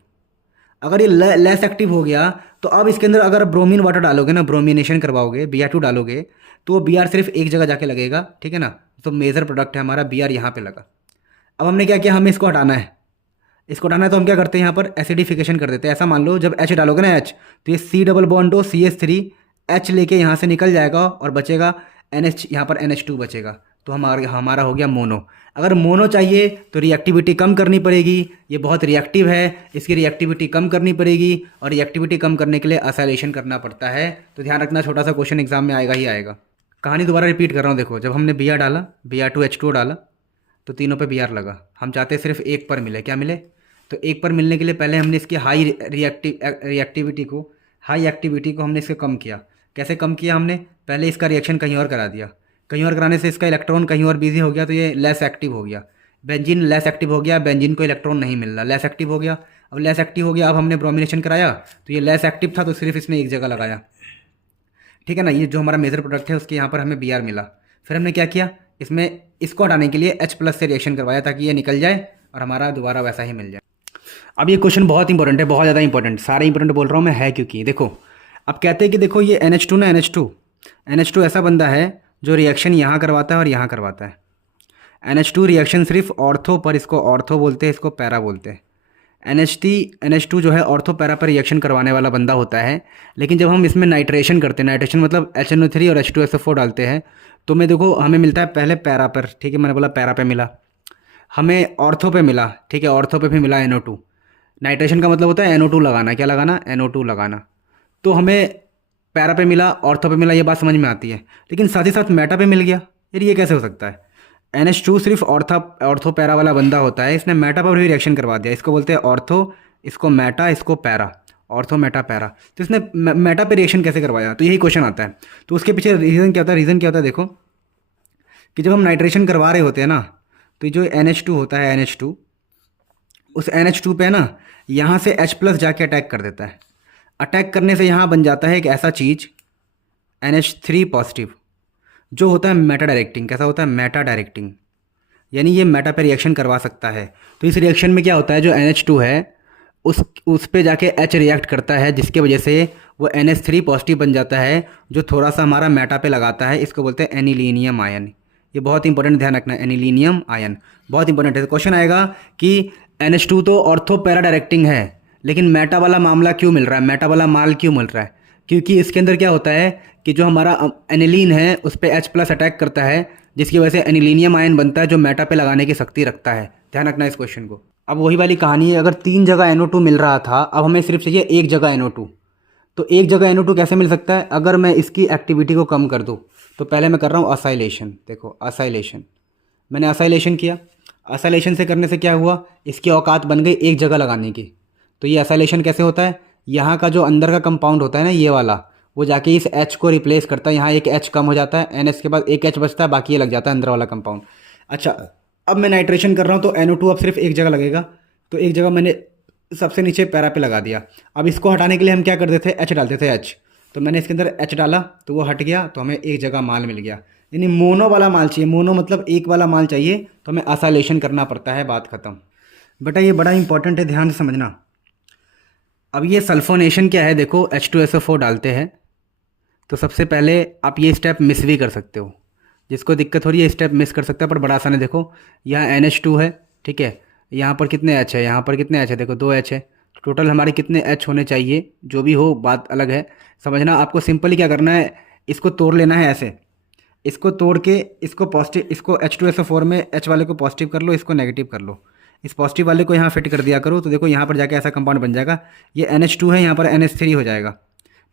अगर ये लेस एक्टिव हो गया, तो अब इसके अंदर अगर ब्रोमीन वाटर डालोगे ना, ब्रोमिनेशन करवाओगे, Br2 डालोगे, तो वो Br सिर्फ एक जगह जाके लगेगा, ठीक है ना। तो मेजर प्रोडक्ट है हमारा Br, यहाँ पे लगा। अब हमने क्या किया, हमें इसको हटाना है, इसको हटाना है, तो हम क्या करते हैं, यहाँ पर एसिडिफिकेशन कर देते हैं। ऐसा मान लो जब H डालोगे ना, H, तो ये C double bond CH3 H लेके यहाँ से निकल जाएगा और बचेगा NH, यहाँ पर NH2 बचेगा। तो हमारा हमारा हो गया मोनो। अगर मोनो चाहिए तो रिएक्टिविटी कम करनी पड़ेगी, ये बहुत रिएक्टिव है, इसकी रिएक्टिविटी कम करनी पड़ेगी, और रिएक्टिविटी कम करने के लिए असाइलेशन करना पड़ता है। तो ध्यान रखना, छोटा सा क्वेश्चन एग्जाम में आएगा ही आएगा। कहानी दोबारा रिपीट कर रहा हूँ, देखो जब हमने Br डाला, Br2H2 डाला, तो तीनों पे Br लगा। हम चाहते सिर्फ एक पर मिले, क्या मिले, तो एक पर मिलने के लिए पहले हमने इसकी हाई एक्टिविटी को हमने इसके कम किया। कैसे कम किया हमने, पहले इसका रिएक्शन कहीं और करा दिया, कहीं और कराने से इसका इलेक्ट्रॉन कहीं और बिजी हो गया, तो ये लेस एक्टिव हो गया। बेंजीन लेस एक्टिव हो गया, बेंजीन को इलेक्ट्रॉन नहीं मिल रहा, लेस एक्टिव हो गया। अब लेस एक्टिव हो गया, अब हमने ब्रोमिनेशन कराया, तो ये लेस एक्टिव था, तो सिर्फ इसने एक जगह लगाया, ठीक है ना। ये जो हमारा मेजर प्रोडक्ट है, उसके यहाँ पर हमें Br मिला। फिर हमने क्या किया, इसमें इसको हटाने के लिए H+ से रिएक्शन करवाया, ताकि ये निकल जाए और हमारा दोबारा वैसा ही मिल जाए। अब ये क्वेश्चन बहुत इंपॉर्टेंट है, बहुत ज़्यादा इंपॉर्टेंट, सारे इंपॉर्टेंट बोल रहा हूँ मैं, है क्योंकि देखो, अब कहते हैं कि देखो ये NH2 ना, NH2 ऐसा बंदा है जो रिएक्शन यहाँ करवाता है और यहाँ करवाता है। NH2 रिएक्शन सिर्फ ऑर्थो पर, इसको ऑर्थो बोलते हैं, इसको पैरा बोलते हैं। NH2 जो है ऑर्थो पैरा पर रिएक्शन करवाने वाला बंदा होता है। लेकिन जब हम इसमें नाइट्रेशन करते हैं, नाइट्रेशन मतलब HNO3 और H2SO4 डालते हैं, तो मैं देखो हमें मिलता है पहले पैरा पर, ठीक है, मैंने बोला पैरा पे मिला, हमें ऑर्थो पे मिला, ठीक है, ऑर्थो पे भी मिला NO2। नाइट्रेशन का मतलब होता है NO2 लगाना, क्या लगाना, NO2 लगाना। तो हमें पैरा पे मिला, ऑर्थो पे मिला, ये बात समझ में आती है। लेकिन साथ ही साथ मेटा पे मिल गया, यार ये कैसे हो सकता है। NH2 सिर्फ ऑर्थो पैरा वाला बंदा होता है, इसने मेटा पर भी रिएक्शन करवा दिया, इसको बोलते हैं ऑर्थो, इसको मेटा, इसको पैरा, ऑर्थो मेटा पैरा। तो इसने मेटा पे रिएक्शन कैसे करवाया, तो यही क्वेश्चन आता है। तो उसके पीछे रीज़न क्या होता है, रीज़न क्या होता है, देखो कि जब हम नाइट्रेशन करवा रहे होते हैं ना, तो जो NH2 होता है, NH2, उस NH2 पे ना यहाँ से H+ जाके अटैक कर देता है। अटैक करने से यहाँ बन जाता है एक ऐसा चीज़ NH3 पॉजिटिव, जो होता है मेटा डायरेक्टिंग। कैसा होता है, मेटा डायरेक्टिंग, यानी ये मेटा पे रिएक्शन करवा सकता है। तो इस रिएक्शन में क्या होता है, जो NH2 है उस पे जाके H रिएक्ट करता है, जिसके वजह से वो NH3 पॉजिटिव बन जाता है, जो थोड़ा सा हमारा मेटा पे लगाता है। इसको बोलते हैं एनिलीनियम आयन। ये बहुत इंपॉर्टेंट, ध्यान रखना, एनिलीनियम आयन बहुत इंपॉर्टेंट है। क्वेश्चन आएगा कि NH2 तो ऑर्थो पैरा डायरेक्टिंग है, लेकिन मेटा वाला मामला क्यों मिल रहा है, मेटा वाला माल क्यों मिल रहा है, क्योंकि इसके अंदर क्या होता है कि जो हमारा एनिलीन है उस पर H+ अटैक करता है, जिसकी वजह से एनिलीनियम आयन बनता है, जो मेटा पे लगाने की शक्ति रखता है। ध्यान रखना इस क्वेश्चन को। अब वही वाली कहानी है, अगर 3 जगह NO2 मिल रहा था, अब हमें सिर्फ चाहिए एक जगह NO2, तो एक जगह NO2 कैसे मिल सकता है? अगर मैं इसकी एक्टिविटी को कम कर दूँ तो पहले मैं कर रहा हूँ असाइलेशन। देखो असाइलेशन, मैंने असाइलेशन किया। असाइलेशन से करने से क्या हुआ, इसकी औकात बन गई एक जगह लगाने की। तो ये असाइलेशन कैसे होता है, यहाँ का जो अंदर का कंपाउंड होता है ना ये वाला, वो जाके इस H को रिप्लेस करता है। यहाँ एक H कम हो जाता है, NH के बाद एक H बचता है, बाकी ये लग जाता है अंदर वाला कंपाउंड। अच्छा, अब मैं नाइट्रेशन कर रहा हूँ तो NO2 अब सिर्फ एक जगह लगेगा। तो एक जगह मैंने सबसे नीचे पैरा पे लगा दिया। अब इसको हटाने के लिए हम क्या करते थे, H डालते थे H। तो मैंने इसके अंदर H डाला तो वो हट गया, तो हमें एक जगह माल मिल गया। यानी मोनो वाला माल चाहिए, मोनो मतलब एक वाला माल चाहिए, तो हमें असाइलेशन करना पड़ता है। बात खत्म। बेटा ये बड़ा इंपॉर्टेंट है, ध्यान से समझना। अब ये सल्फोनेशन क्या है, देखो H2SO4 डालते हैं तो सबसे पहले आप ये स्टेप मिस भी कर सकते हो। जिसको दिक्कत हो रही है स्टेप मिस कर सकता है, पर बड़ा आसान है। देखो यहाँ NH2 है, ठीक है, यहाँ पर कितने H है, यहाँ पर कितने H है, देखो 2 H है। टोटल हमारे कितने H होने चाहिए, जो भी हो बात अलग है, समझना। आपको सिंपली क्या करना है, इसको तोड़ लेना है ऐसे। इसको तोड़ के इसको पॉजिटिव, इसको H2SO4 में H वाले को पॉजिटिव कर लो, इसको नेगेटिव कर लो। इस पॉजिटिव वाले को यहाँ फिट कर दिया करो, तो देखो यहाँ पर जाके ऐसा कंपाउंड बन जाएगा। ये NH2 है, यहाँ पर NH3 हो जाएगा।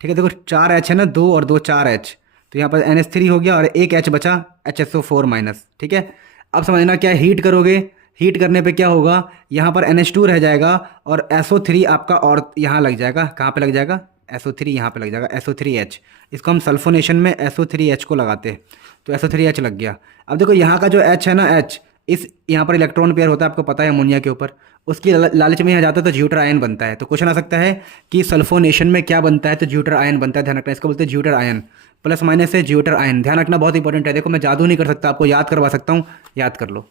ठीक है, देखो 4 H है ना, 2 और 2 4 H, तो यहाँ पर NH3 हो गया और एक H बचा HSO4 माइनस। ठीक है, अब समझना क्या, हीट करोगे, हीट करने पे क्या होगा, यहाँ पर NH2 रह जाएगा और SO3 आपका और यहाँ लग जाएगा। कहाँ पे लग जाएगा, SO3 यहाँ पे लग जाएगा, SO3H। इसको हम सल्फोनेशन में SO3H को लगाते हैं, तो SO3H लग गया। अब देखो यहाँ का जो H है ना, H इस यहाँ पर इलेक्ट्रॉन पेयर होता है, आपको पता है अमोनिया के ऊपर, उसकी लालच में यहाँ जाता है तो ज्यूटर आयन बनता है। तो क्वेश्चन आ सकता है कि सल्फोनेशन में क्या बनता है, तो ज्यूटर आयन बनता है। ध्यान रखना, इसको बोलते हैं ज्यूटर आयन, प्लस माइनस से ज्यूटर आयन। ध्यान रखना, बहुत इंपॉर्टेंट है। देखो मैं जादू नहीं कर सकता, आपको याद करवा सकता हूँ, याद कर लो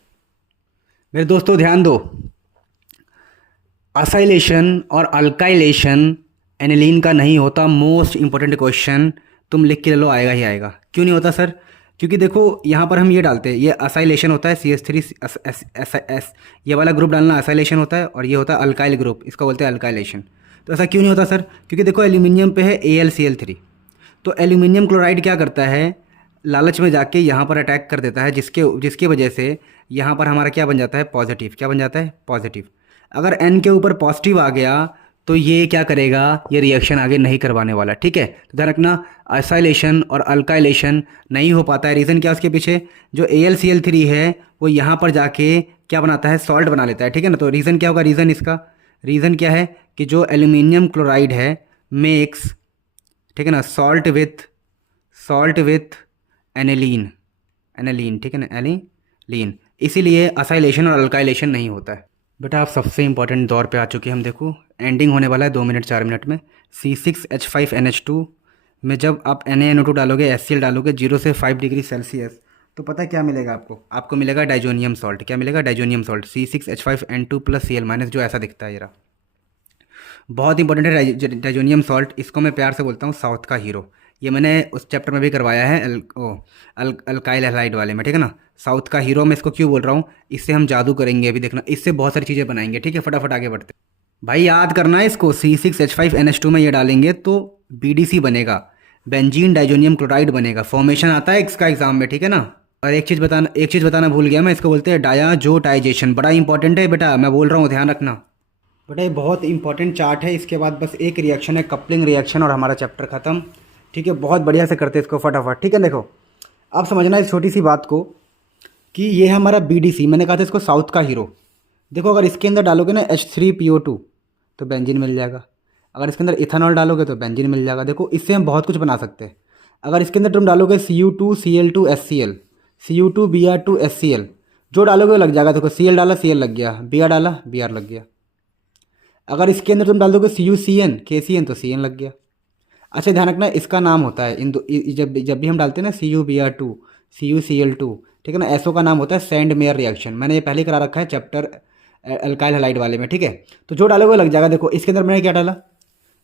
मेरे दोस्तों, ध्यान दो। असाइलेशन और अल्काइलेशन एनिलीन का नहीं होता। मोस्ट इंपॉर्टेंट क्वेश्चन तुम लिख के ले लो, आएगा ही आएगा। क्यों नहीं होता सर, क्योंकि देखो यहाँ पर हम ये डालते हैं, ये असाइलेशन होता है CH3 ये वाला ग्रुप डालना असाइलेशन होता है, और ये होता है अल्काइल ग्रुप, इसका बोलते हैं अल्काइलेशन। तो ऐसा क्यों नहीं होता सर, क्योंकि देखो एल्यूमिनियम पे है AlCl3, तो एल्यूमिनियम क्लोराइड क्या करता है, लालच में जाके यहाँ पर अटैक कर देता है, जिसकी वजह से यहाँ पर हमारा क्या बन जाता है, पॉजिटिव। क्या बन जाता है, पॉजिटिव। अगर N के ऊपर पॉजिटिव आ गया तो ये क्या करेगा, ये रिएक्शन आगे नहीं करवाने वाला। ठीक है, तो ध्यान रखना, असाइलेशन और अल्काइलेशन नहीं हो पाता है। रीज़न क्या उसके पीछे, जो AlCl3 है वो यहाँ पर जाके क्या बनाता है, सॉल्ट बना लेता है। ठीक है ना, तो रीज़न क्या होगा, रीज़न क्या है कि जो एल्यूमिनियम क्लोराइड है मेक्स, ठीक है ना, सॉल्ट विथ एनिलीन, ठीक है ना, एनिलीन। इसीलिए असाइलेशन और अल्काइलेशन नहीं होता है। बेटा आप सबसे इंपॉर्टेंट दौर पे आ चुके हैं हम। देखो एंडिंग होने वाला है 2 मिनट 4 मिनट में। C6H5NH2 में जब आप NaNO2 डालोगे, HCl डालोगे 0 से 5 डिग्री सेल्सियस, तो पता है क्या मिलेगा आपको मिलेगा डाइजोनियम सॉल्ट। क्या मिलेगा, diazonium salt C6H5N2 plus Cl minus, जो ऐसा दिखता है ये रहा। बहुत इंपॉर्टेंट है डाइजोनियम सॉल्ट, इसको मैं प्यार से बोलता हूँ साउथ का हीरो। ये मैंने उस चैप्टर में भी करवाया है अल्काइल हैलाइड वाले में, ठीक है ना। साउथ का हीरो मैं इसको क्यों बोल रहा हूँ, इससे हम जादू करेंगे अभी, देखना, इससे बहुत सारी चीज़ें बनाएंगे। ठीक है, फटाफट आगे बढ़ते भाई, याद करना है इसको। C6H5NH2 में ये डालेंगे तो BDC बनेगा, बेंजीन डाइजोनियम क्लोराइड बनेगा। फॉर्मेशन आता है इसका एग्जाम में, ठीक है ना। और एक चीज़ बताना भूल गया मैं, इसको बोलते हैं डायाजोटाइजेशन। बड़ा इंपॉर्टेंट है बेटा, मैं बोल रहा हूँ, ध्यान रखना बेटा, ये बहुत इंपॉर्टेंट चार्ट है। इसके बाद बस एक रिएक्शन है, कपलिंग रिएक्शन, और हमारा चैप्टर खत्म। ठीक है, बहुत बढ़िया से करते हैं इसको फटाफट। ठीक है, देखो आप समझना इस छोटी सी बात को कि ये है हमारा BDC, मैंने कहा था इसको साउथ का हीरो। देखो अगर इसके अंदर डालोगे ना H3PO2 तो बेंजीन मिल जाएगा। अगर इसके अंदर इथेनॉल डालोगे तो बेंजीन मिल जाएगा। देखो इससे हम बहुत कुछ बना सकते हैं। अगर इसके अंदर तुम डालोगे Cu2Cl2HCl, Cu2Br2HCl, जो डालोगे वो लग जाएगा। देखो Cl डाला, Cl लग गया, Br डाला, Br लग गया। अगर इसके अंदर तुम डाल दोगे CuCN KCN, तो CN लग गया। अच्छा ध्यान रखना, इसका नाम होता है जब भी हम डालते हैं ना CuBr2 CuCl2, ठीक है ना, ऐसो का नाम होता है सैंड मेयर रिएक्शन। मैंने ये पहले करा रखा है चैप्टर अल्काइल हैलाइड वाले में। ठीक है, तो जो डालोगे लग जाएगा। देखो इसके अंदर मैंने क्या डाला,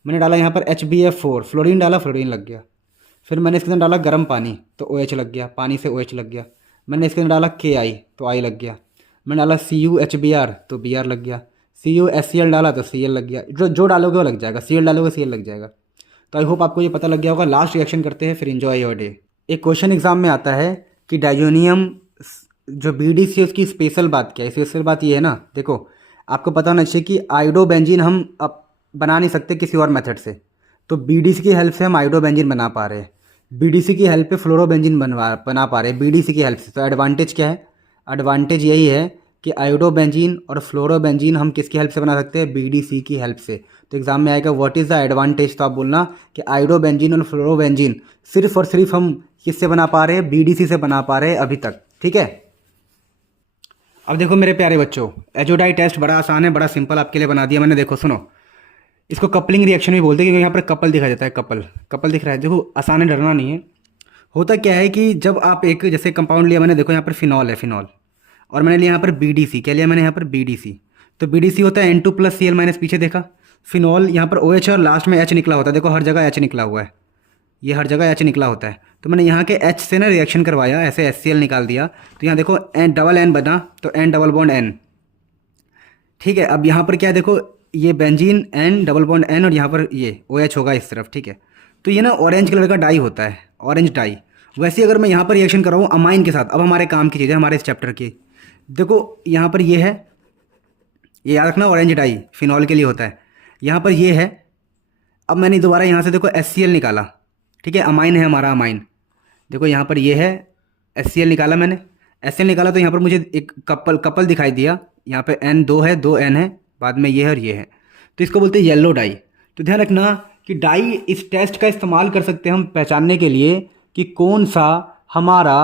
मैंने डाला यहाँ पर HbF4, फ्लोरीन डाला, फ्लोरीन लग गया। फिर मैंने इसके अंदर डाला गर्म पानी, तो OH लग गया, पानी से OH लग गया। मैंने इसके अंदर डाला Ki, तो I लग गया। मैंने डाला CuHBr, तो Br लग गया। CuHCl डाला तो Cl लग गया। जो डालोगे वो लग जाएगा, Cl डालोगे Cl लग जाएगा। तो आई होप आपको ये पता लग गया होगा। लास्ट रिएक्शन करते हैं, फिर एंजॉय योर डे। एक क्वेश्चन एग्जाम में आता है कि डाइजोनियम जो BDC है उसकी स्पेशल बात क्या है। स्पेशल बात ये है ना, देखो आपको पता होना चाहिए कि आयोडोबेंजीन हम अब बना नहीं सकते किसी और मेथड से, तो बीडीसी की हेल्प से हम आयोडोबेंजीन बना पा रहे हैं, बीडीसी की हेल्प पे फ्लोरोबेंजीन बना पा रहे हैं बीडीसी की हेल्प से। तो एडवांटेज क्या है? एडवांटेज यही है कि आयोडोबेंजीन और फ्लोरोबेंजीन हम किसकी हेल्प से बना सकते हैं? बीडीसी की हेल्प से। तो एग्जाम में आएगा व्हाट इज़ द एडवांटेज, तो आप बोलना कि आयोडोबेंजीन और फ्लोरोबेंजीन सिर्फ और सिर्फ हम किससे बना पा रहे हैं? बीडीसी से बना पा रहे हैं अभी तक। ठीक है, अब देखो मेरे प्यारे बच्चों, एजोडाई टेस्ट बड़ा आसान है, बड़ा सिंपल आपके लिए बना दिया मैंने। देखो सुनो, इसको कपलिंग रिएक्शन भी बोलते हैं, क्योंकि यहाँ पर कपल दिखाया जाता है, कपल कपल दिख रहा है। देखो आसान है, डरना नहीं है। होता क्या है कि जब आप एक जैसे कंपाउंड लिया मैंने, देखो यहाँ पर फिनॉल है, फिनॉल, और मैंने लिया यहाँ पर बीडीसी। क्या लिया मैंने यहाँ पर? बीडीसी। तो बीडीसी होता है N2+Cl-, पीछे देखा फिनॉल, यहाँ पर OH और लास्ट में H निकला होता है। देखो हर जगह H निकला हुआ है, ये हर जगह H निकला होता है। तो मैंने यहाँ के H से ना रिएक्शन करवाया, ऐसे HCl निकाल दिया, तो यहाँ देखो N बना, तो N डबल बॉन्ड N। ठीक है, अब यहाँ पर क्या है? देखो ये benzene N double bond N, और यहाँ पर ये OH होगा इस तरफ। ठीक है, तो ये ना ऑरेंज कलर का डाई होता है, ऑरेंज डाई। वैसे अगर मैं यहाँ पर रिएक्शन कराऊँ अमाइन के साथ, अब हमारे काम की चीज़ है, हमारे इस चैप्टर की। देखो यहाँ पर ये है, ये याद रखना, ऑरेंज डाई फिनॉल के लिए होता है। यहाँ पर ये है, अब मैंने दोबारा यहाँ से देखो HCl निकाला। ठीक है, अमाइन है हमारा, अमाइन। देखो यहाँ पर ये है, HCl निकाला मैंने, HCl निकाला, तो यहाँ पर मुझे एक कपल दिखाई दिया। यहाँ पे N2 है, 2 N है, बाद में ये है और ये है, तो इसको बोलते हैं येलो डाई। तो ध्यान रखना कि डाई इस टेस्ट का इस्तेमाल कर सकते हैं हम पहचानने के लिए कि कौन सा हमारा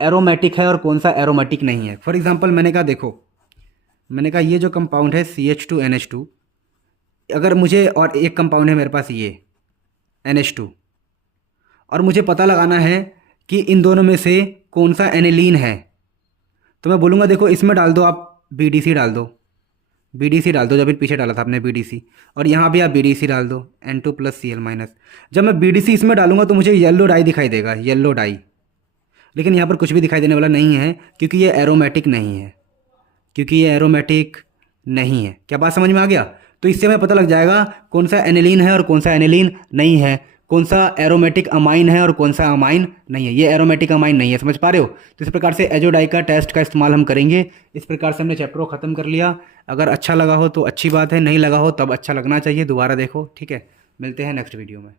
एरोमेटिक है और कौन सा एरोमेटिक नहीं है। फॉर एग्जांपल मैंने कहा, देखो मैंने कहा ये जो कंपाउंड है CH2NH2, अगर मुझे, और एक कंपाउंड है मेरे पास ये NH2, और मुझे पता लगाना है कि इन दोनों में से कौन सा एनिलीन है, तो मैं बोलूँगा देखो इसमें डाल दो आप बीडीसी डाल दो, बीडीसी डाल दो, जब पीछे डाला था आपने बीडीसी, और यहाँ भी आप बीडीसी डाल दो N2+Cl-। जब मैं बीडीसी इसमें डालूंगा तो मुझे येलो डाई दिखाई देगा, येलो डाई। लेकिन यहाँ पर कुछ भी दिखाई देने वाला नहीं है, क्योंकि ये एरोमेटिक नहीं है, क्योंकि ये एरोमेटिक नहीं है। क्या बात समझ में आ गया? तो इससे हमें पता लग जाएगा कौन सा एनिलीन है और कौन सा एनिलीन नहीं है, कौन सा एरोमेटिक अमाइन है और कौन सा अमाइन नहीं है। ये एरोमेटिक अमाइन नहीं है, समझ पा रहे हो? तो इस प्रकार से एजोडाई का टेस्ट का इस्तेमाल हम करेंगे। इस प्रकार से हमने चैप्टर को ख़त्म कर लिया। अगर अच्छा लगा हो तो अच्छी बात है, नहीं लगा हो तब अच्छा लगना चाहिए, दोबारा देखो। ठीक है, मिलते हैं नेक्स्ट वीडियो में।